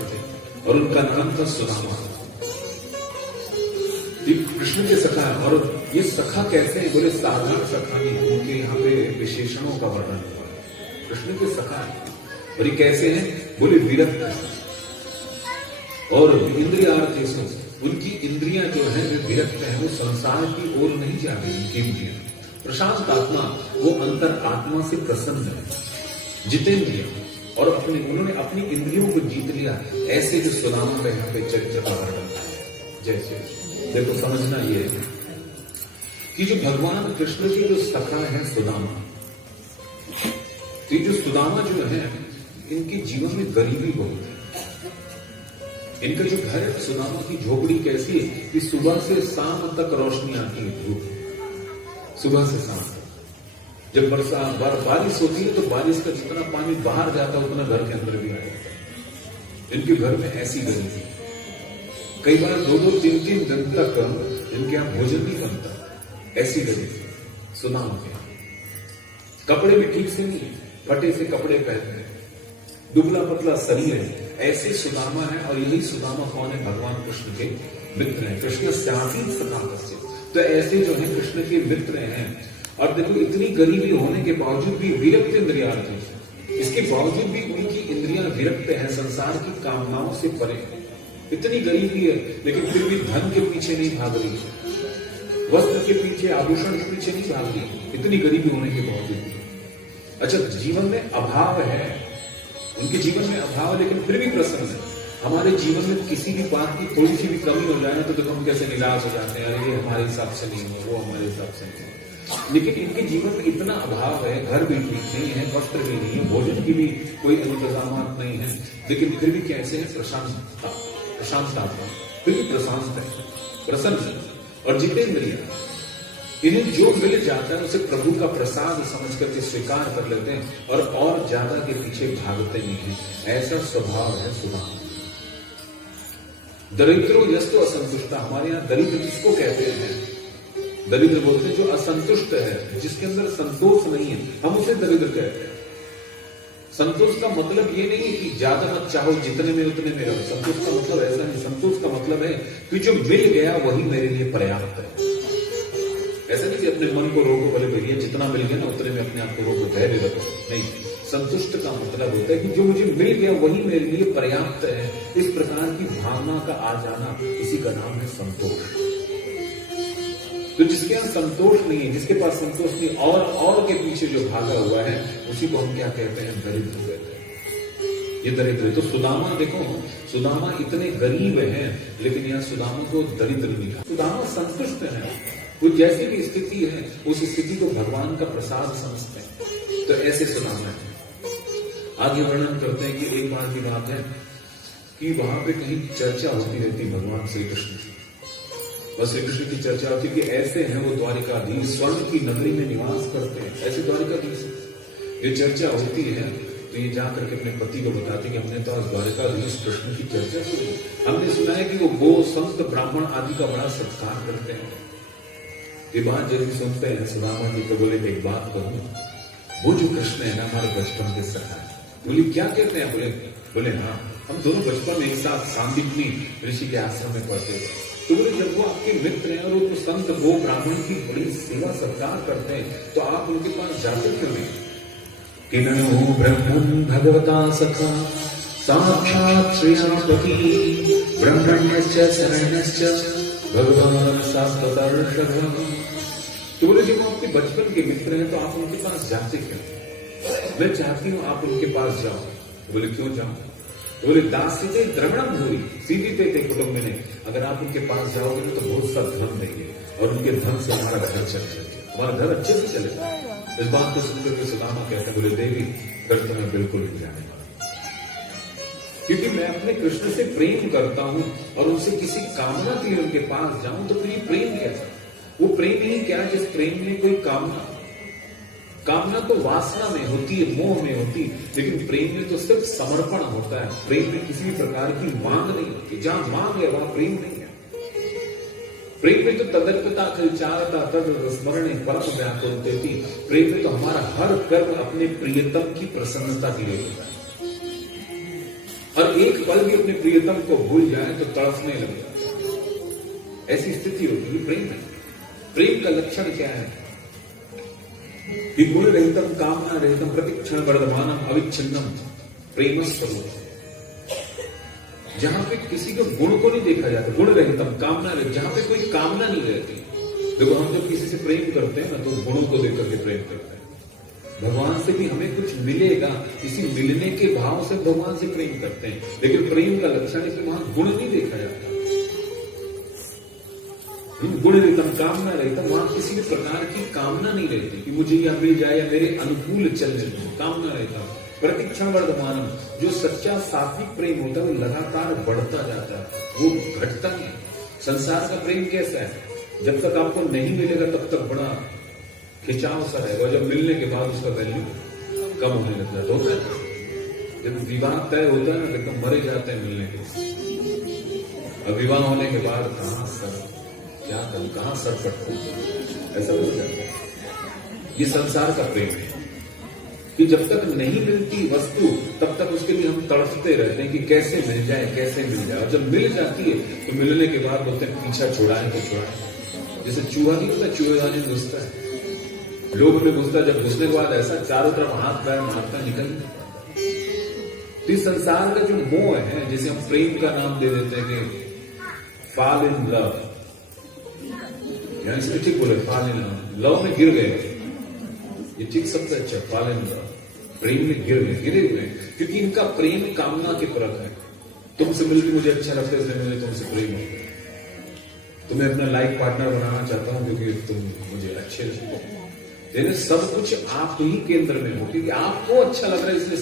और उनका नाम था सुदामा। कृष्ण के सखा है। और ये सखा कैसे हैं? बोले साधारण सखा नहीं, उनके यहाँ पे विशेषणों का वर्णन हुआ है। कृष्ण के सखा है और ये कैसे हैं? बोले विरक्त है। और इंद्रियार्थेषु, उनकी इंद्रियां जो है वे विरक्त है, वो संसार की ओर नहीं जा रही उनकी इंद्रियां। प्रशांत आत्मा, वो अंतर आत्मा से प्रसन्न है, जितेंद्रिय, और उन्होंने अपनी इंद्रियों को जीत लिया। ऐसे जो सुदामा का यहाँ पे चरित्र का वर्णन है। जैसे देखो, समझना ये है कि जो भगवान कृष्ण के जो सखा है सुदामा, तो ये जो सुदामा जो है, इनके जीवन में गरीबी बहुत है। इनका जो घर है, सुदामा की झोपड़ी कैसी है कि सुबह से शाम तक रोशनी आती है, धूप सुबह से शाम तक। जब बारिश होती है तो बारिश का जितना पानी बाहर जाता है उतना घर के अंदर भी आ जाता है। इनके घर में ऐसी गरीबी, कई बार 2-2-3-3 दिन तक इनके यहां भोजन नहीं बनता, ऐसी गरीबी सुदामा के। कपड़े भी ठीक से नहीं, फटे से कपड़े पहनते हैं, दुबला पतला शरीर है, ऐसे सुदामा है। और यही सुदामा कौन है? भगवान कृष्ण के मित्र हैं। कृष्ण स्यासी सखा कस्य, तो ऐसे जो है कृष्ण के मित्र हैं। और देखो, इतनी गरीबी होने के बावजूद भी विरक्त इंद्रियार्थी, इसके बावजूद भी उनकी इंद्रियां विरक्त है, संसार की कामनाओं से परे। इतनी गरीबी है लेकिन फिर भी धन के पीछे नहीं भाग रही, वस्त्र के पीछे, आभूषण के पीछे नहीं भाग रही, इतनी गरीबी होने के बावजूद भी। अच्छा, जीवन में अभाव है, उनके जीवन में अभाव, लेकिन फिर भी प्रसन्न है। हमारे जीवन में किसी भी बात की थोड़ी सी भी कमी हो जाए ना, तो देखो हम कैसे निराश हो जाते हैं, अरे ये हमारे हिसाब से नहीं हो, वो हमारे हिसाब से नहीं हो। लेकिन इनके जीवन में इतना अभाव है, घर भी ठीक नहीं है, वस्त्र भी नहीं है, भोजन की भी कोई इंतजाम नहीं है, लेकिन फिर भी कैसे है? प्रशांत आत्मा, फिर भी प्रशांत है, प्रसन्न और जितेंद्रिय। इन्हें जो मिल जाता है उसे प्रभु का प्रसाद समझ करके स्वीकार कर लेते हैं और ज्यादा के पीछे भागते नहीं है। ऐसा स्वभाव है सुदामा। दरिद्रो यस्तु असंतुष्ट, हमारे यहां दरिद्र किसको कहते हैं? दरिद्र बोलते हैं जो असंतुष्ट है, जिसके अंदर संतोष नहीं है, हम उसे दरिद्र कहते हैं। संतोष का मतलब ये नहीं है कि ज्यादा मत चाहो, जितने में उतने में रहो। संतोष का मतलब ऐसा नहीं। संतोष का मतलब है कि जो मिल गया वही मेरे लिए पर्याप्त है। ऐसा नहीं कि अपने मन को रोको, बोले भैया जितना मिल गया ना उतने में अपने आप को रोको, धैर्य रखो, नहीं। संतुष्ट का मतलब होता है कि जो मुझे मिल गया वही मेरे लिए पर्याप्त है। इस प्रकार की भावना का आ जाना, इसी का नाम है संतोष। तो जिसके यहां संतोष नहीं है, जिसके पास संतोष नहीं और के पीछे जो भागा हुआ है, उसी को हम क्या कहते हैं? दरिद्र कहते हैं। ये दरिद्र है। तो सुदामा देखो, सुदामा इतने गरीब हैं, लेकिन यहाँ सुदामा को दरिद्र नहीं कहा। सुदामा संतुष्ट है, वो जैसी भी स्थिति है उस स्थिति को भगवान का प्रसाद समझते हैं। तो ऐसे सुदामा है। आगे वर्णन करते हैं कि एक बार की बात है कि वहां पे कहीं चर्चा होती रहती भगवान श्री कृष्ण की। बस श्री कृष्ण की चर्चा होती कि ऐसे हैं वो द्वारिकाधीश, स्वर्ण की नगरी में निवास करते हैं, ऐसे द्वारिकाधीश। ये चर्चा होती है तो ये जाकर के अपने पति को बताते कि हमने तो आज द्वारिकाधीश कृष्ण की चर्चा सुनी, हमने सुना है कि वो गो, संत, ब्राह्मण आदि का बड़ा सत्कार करते हैं। ये बात जब भी सुनते हैं सुदामा जी तो बोले एक बात कहूं, वो जो कृष्ण है ना हमारे बचपन के सखा है। बोली क्या कहते हैं? बोले हाँ, हम दोनों बचपन में एक साथ सांदीपनी ऋषि के आश्रम में पढ़ते थे। तो बोले जब वो आपके मित्र हैं और वो संत वो ब्राह्मण की बड़ी सेवा सत्कार करते हैं तो आप उनके पास जाते क्यों नहीं? किन्नो ब्रह्मन् भगवता सखा साक्षात् श्रियापति ब्रह्मण्यश्च शरण्यश्च भगवान शाश्वतर्षभ। तो बोले जब आपके बचपन के मित्र हैं तो आप उनके पास जाते क्यों? मैं चाहती हूं आप उनके पास जाओ। तो बोले क्यों जाओ? तो बोले दास्यते द्रविणम भूरि सीधीते थे कुटुंब में, अगर आप उनके पास जाओगे तो बहुत सा धन देंगे और उनके धन से हमारा घर चल जाएगा, हमारा घर अच्छे से चलेगा। इस बात को सुनकर के सुदामा कहते हैं, बोले देवी फिर तो मैं बिल्कुल नहीं जाने वाला, क्योंकि मैं अपने कृष्ण से प्रेम करता हूं और उनसे किसी कामना के लिए उनके पास जाऊं तो फिर ये प्रेम कैसा? वो प्रेम ही क्या जिस प्रेम में कोई कामना तो वासना में होती है, मोह में होती है, लेकिन प्रेम में तो सिर्फ समर्पण होता है। प्रेम में किसी भी प्रकार की मांग नहीं होती, जहां मांग है वहां प्रेम नहीं है। प्रेम में तो तदर्पता खिलचारता तद स्मरण परम व्याकुल देती। प्रेम में तो हमारा हर कर्म अपने प्रियतम की प्रसन्नता के लिए होता है और एक पल भी अपने प्रियतम को भूल जाए तो तड़पने लग जाता है। ऐसी स्थिति होती है प्रेम में। प्रेम का लक्षण क्या है? गुण रहितम कामना रहितम प्रतिक्षण वर्धमानम अविच्छिन्नम प्रेम स्वरूप, जहां पे किसी के गुण को नहीं देखा जाता, गुण रहितम, कामना रहित, जहां पे कोई कामना नहीं रहती। देखो हम जब किसी से प्रेम करते हैं ना तो गुणों को देख करके प्रेम करते हैं। भगवान से भी हमें कुछ मिलेगा, इसी मिलने के भाव से भगवान से प्रेम करते हैं। लेकिन प्रेम का लक्षण है कि वहां गुण नहीं देखा जाता, गुण रहितम, कामना रहितम, वहां किसी भी प्रकार की कामना नहीं रहती कि मुझे यह मिल जाए या मेरे अनुकूल चल जाए, कामना रहता। प्रतीक्षा वर्धमानम, जो सच्चा सात्विक प्रेम होता है वो लगातार बढ़ता जाता है, वो घटता नहीं। संसार का प्रेम कैसा है, जब तक आपको नहीं मिलेगा तब तक बड़ा खिंचाव सा रहेगा, जब मिलने के बाद उसका वैल्यू कम होने लगता है। होता है जब विवाह तय होता है ना, एकदम मरे जाते हैं मिलने के, और विवाह होने के बाद कहां सर, क्या करूं, कहां सर पटकूं, ऐसा हो जाता है। ये संसार का प्रेम है कि जब तक नहीं मिलती वस्तु तब तक उसके लिए हम तड़पते रहते हैं कि कैसे मिल जाए, कैसे मिल जाए। और जब मिल जाती है तो मिलने के बाद बोलते हैं पीछा छुड़ाएं तो छुड़ाएं। जैसे चूहा नहीं होता, चूहेदानी में घुसता है, लोग में घुसता है, जब घुसने के बाद ऐसा चारों तरफ हाथ पैर मारता निकल नहीं पाता। तो इस संसार का जो मोह है, जिसे हम प्रेम का नाम दे देते हैं कि फॉल इन लव, यानी इसमें ठीक बोले फॉल इन लव में गिर गए, ये ठीक सबसे अच्छा, फॉल इन लव, प्रेम में गिरे हुए, क्योंकि इनका प्रेम कामना के परक है। तुमसे मिलकर मुझे अच्छा लगता है इसलिए मुझे तुमसे प्रेम हो गया, तुम्हें अपना लाइफ पार्टनर बनाना चाहता हूं क्योंकि तुम मुझे अच्छे लगते हो। यानी सब कुछ आप ही केंद्र में हो, क्योंकि आपको अच्छा लग रहा है इसलिए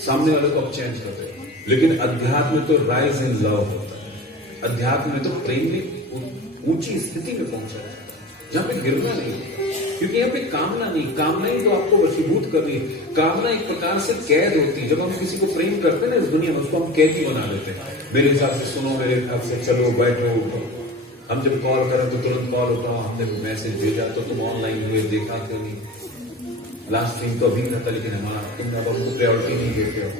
सामने वाले को आप चेंज कर रहे हो। लेकिन अध्यात्म में तो राइज इन लव होता है, अध्यात्म में तो प्रेम में ऊंची स्थिति में पहुंचा है जहां पे गिरना नहीं, क्योंकि यहाँ पे कामना नहीं, कामना ही तो आपको वशीभूत कर रही है। कामना एक प्रकार से कैद होती है। जब हम किसी को प्रेम करते हैं ना इस दुनिया में, उसको हम कैदी बना देते हैं। मेरे हिसाब से सुनो, मेरे हिसाब से चलो, बैठो। हम जब कॉल करें तो तुरंत कॉल उठाओ, हमने मैसेज भेजा तो तुम ऑनलाइन हुए, देखा क्यों नहीं, लास्ट सीन तो अभी था लेकिन हमारा तुम अब हमको प्रायोरिटी नहीं देते हो।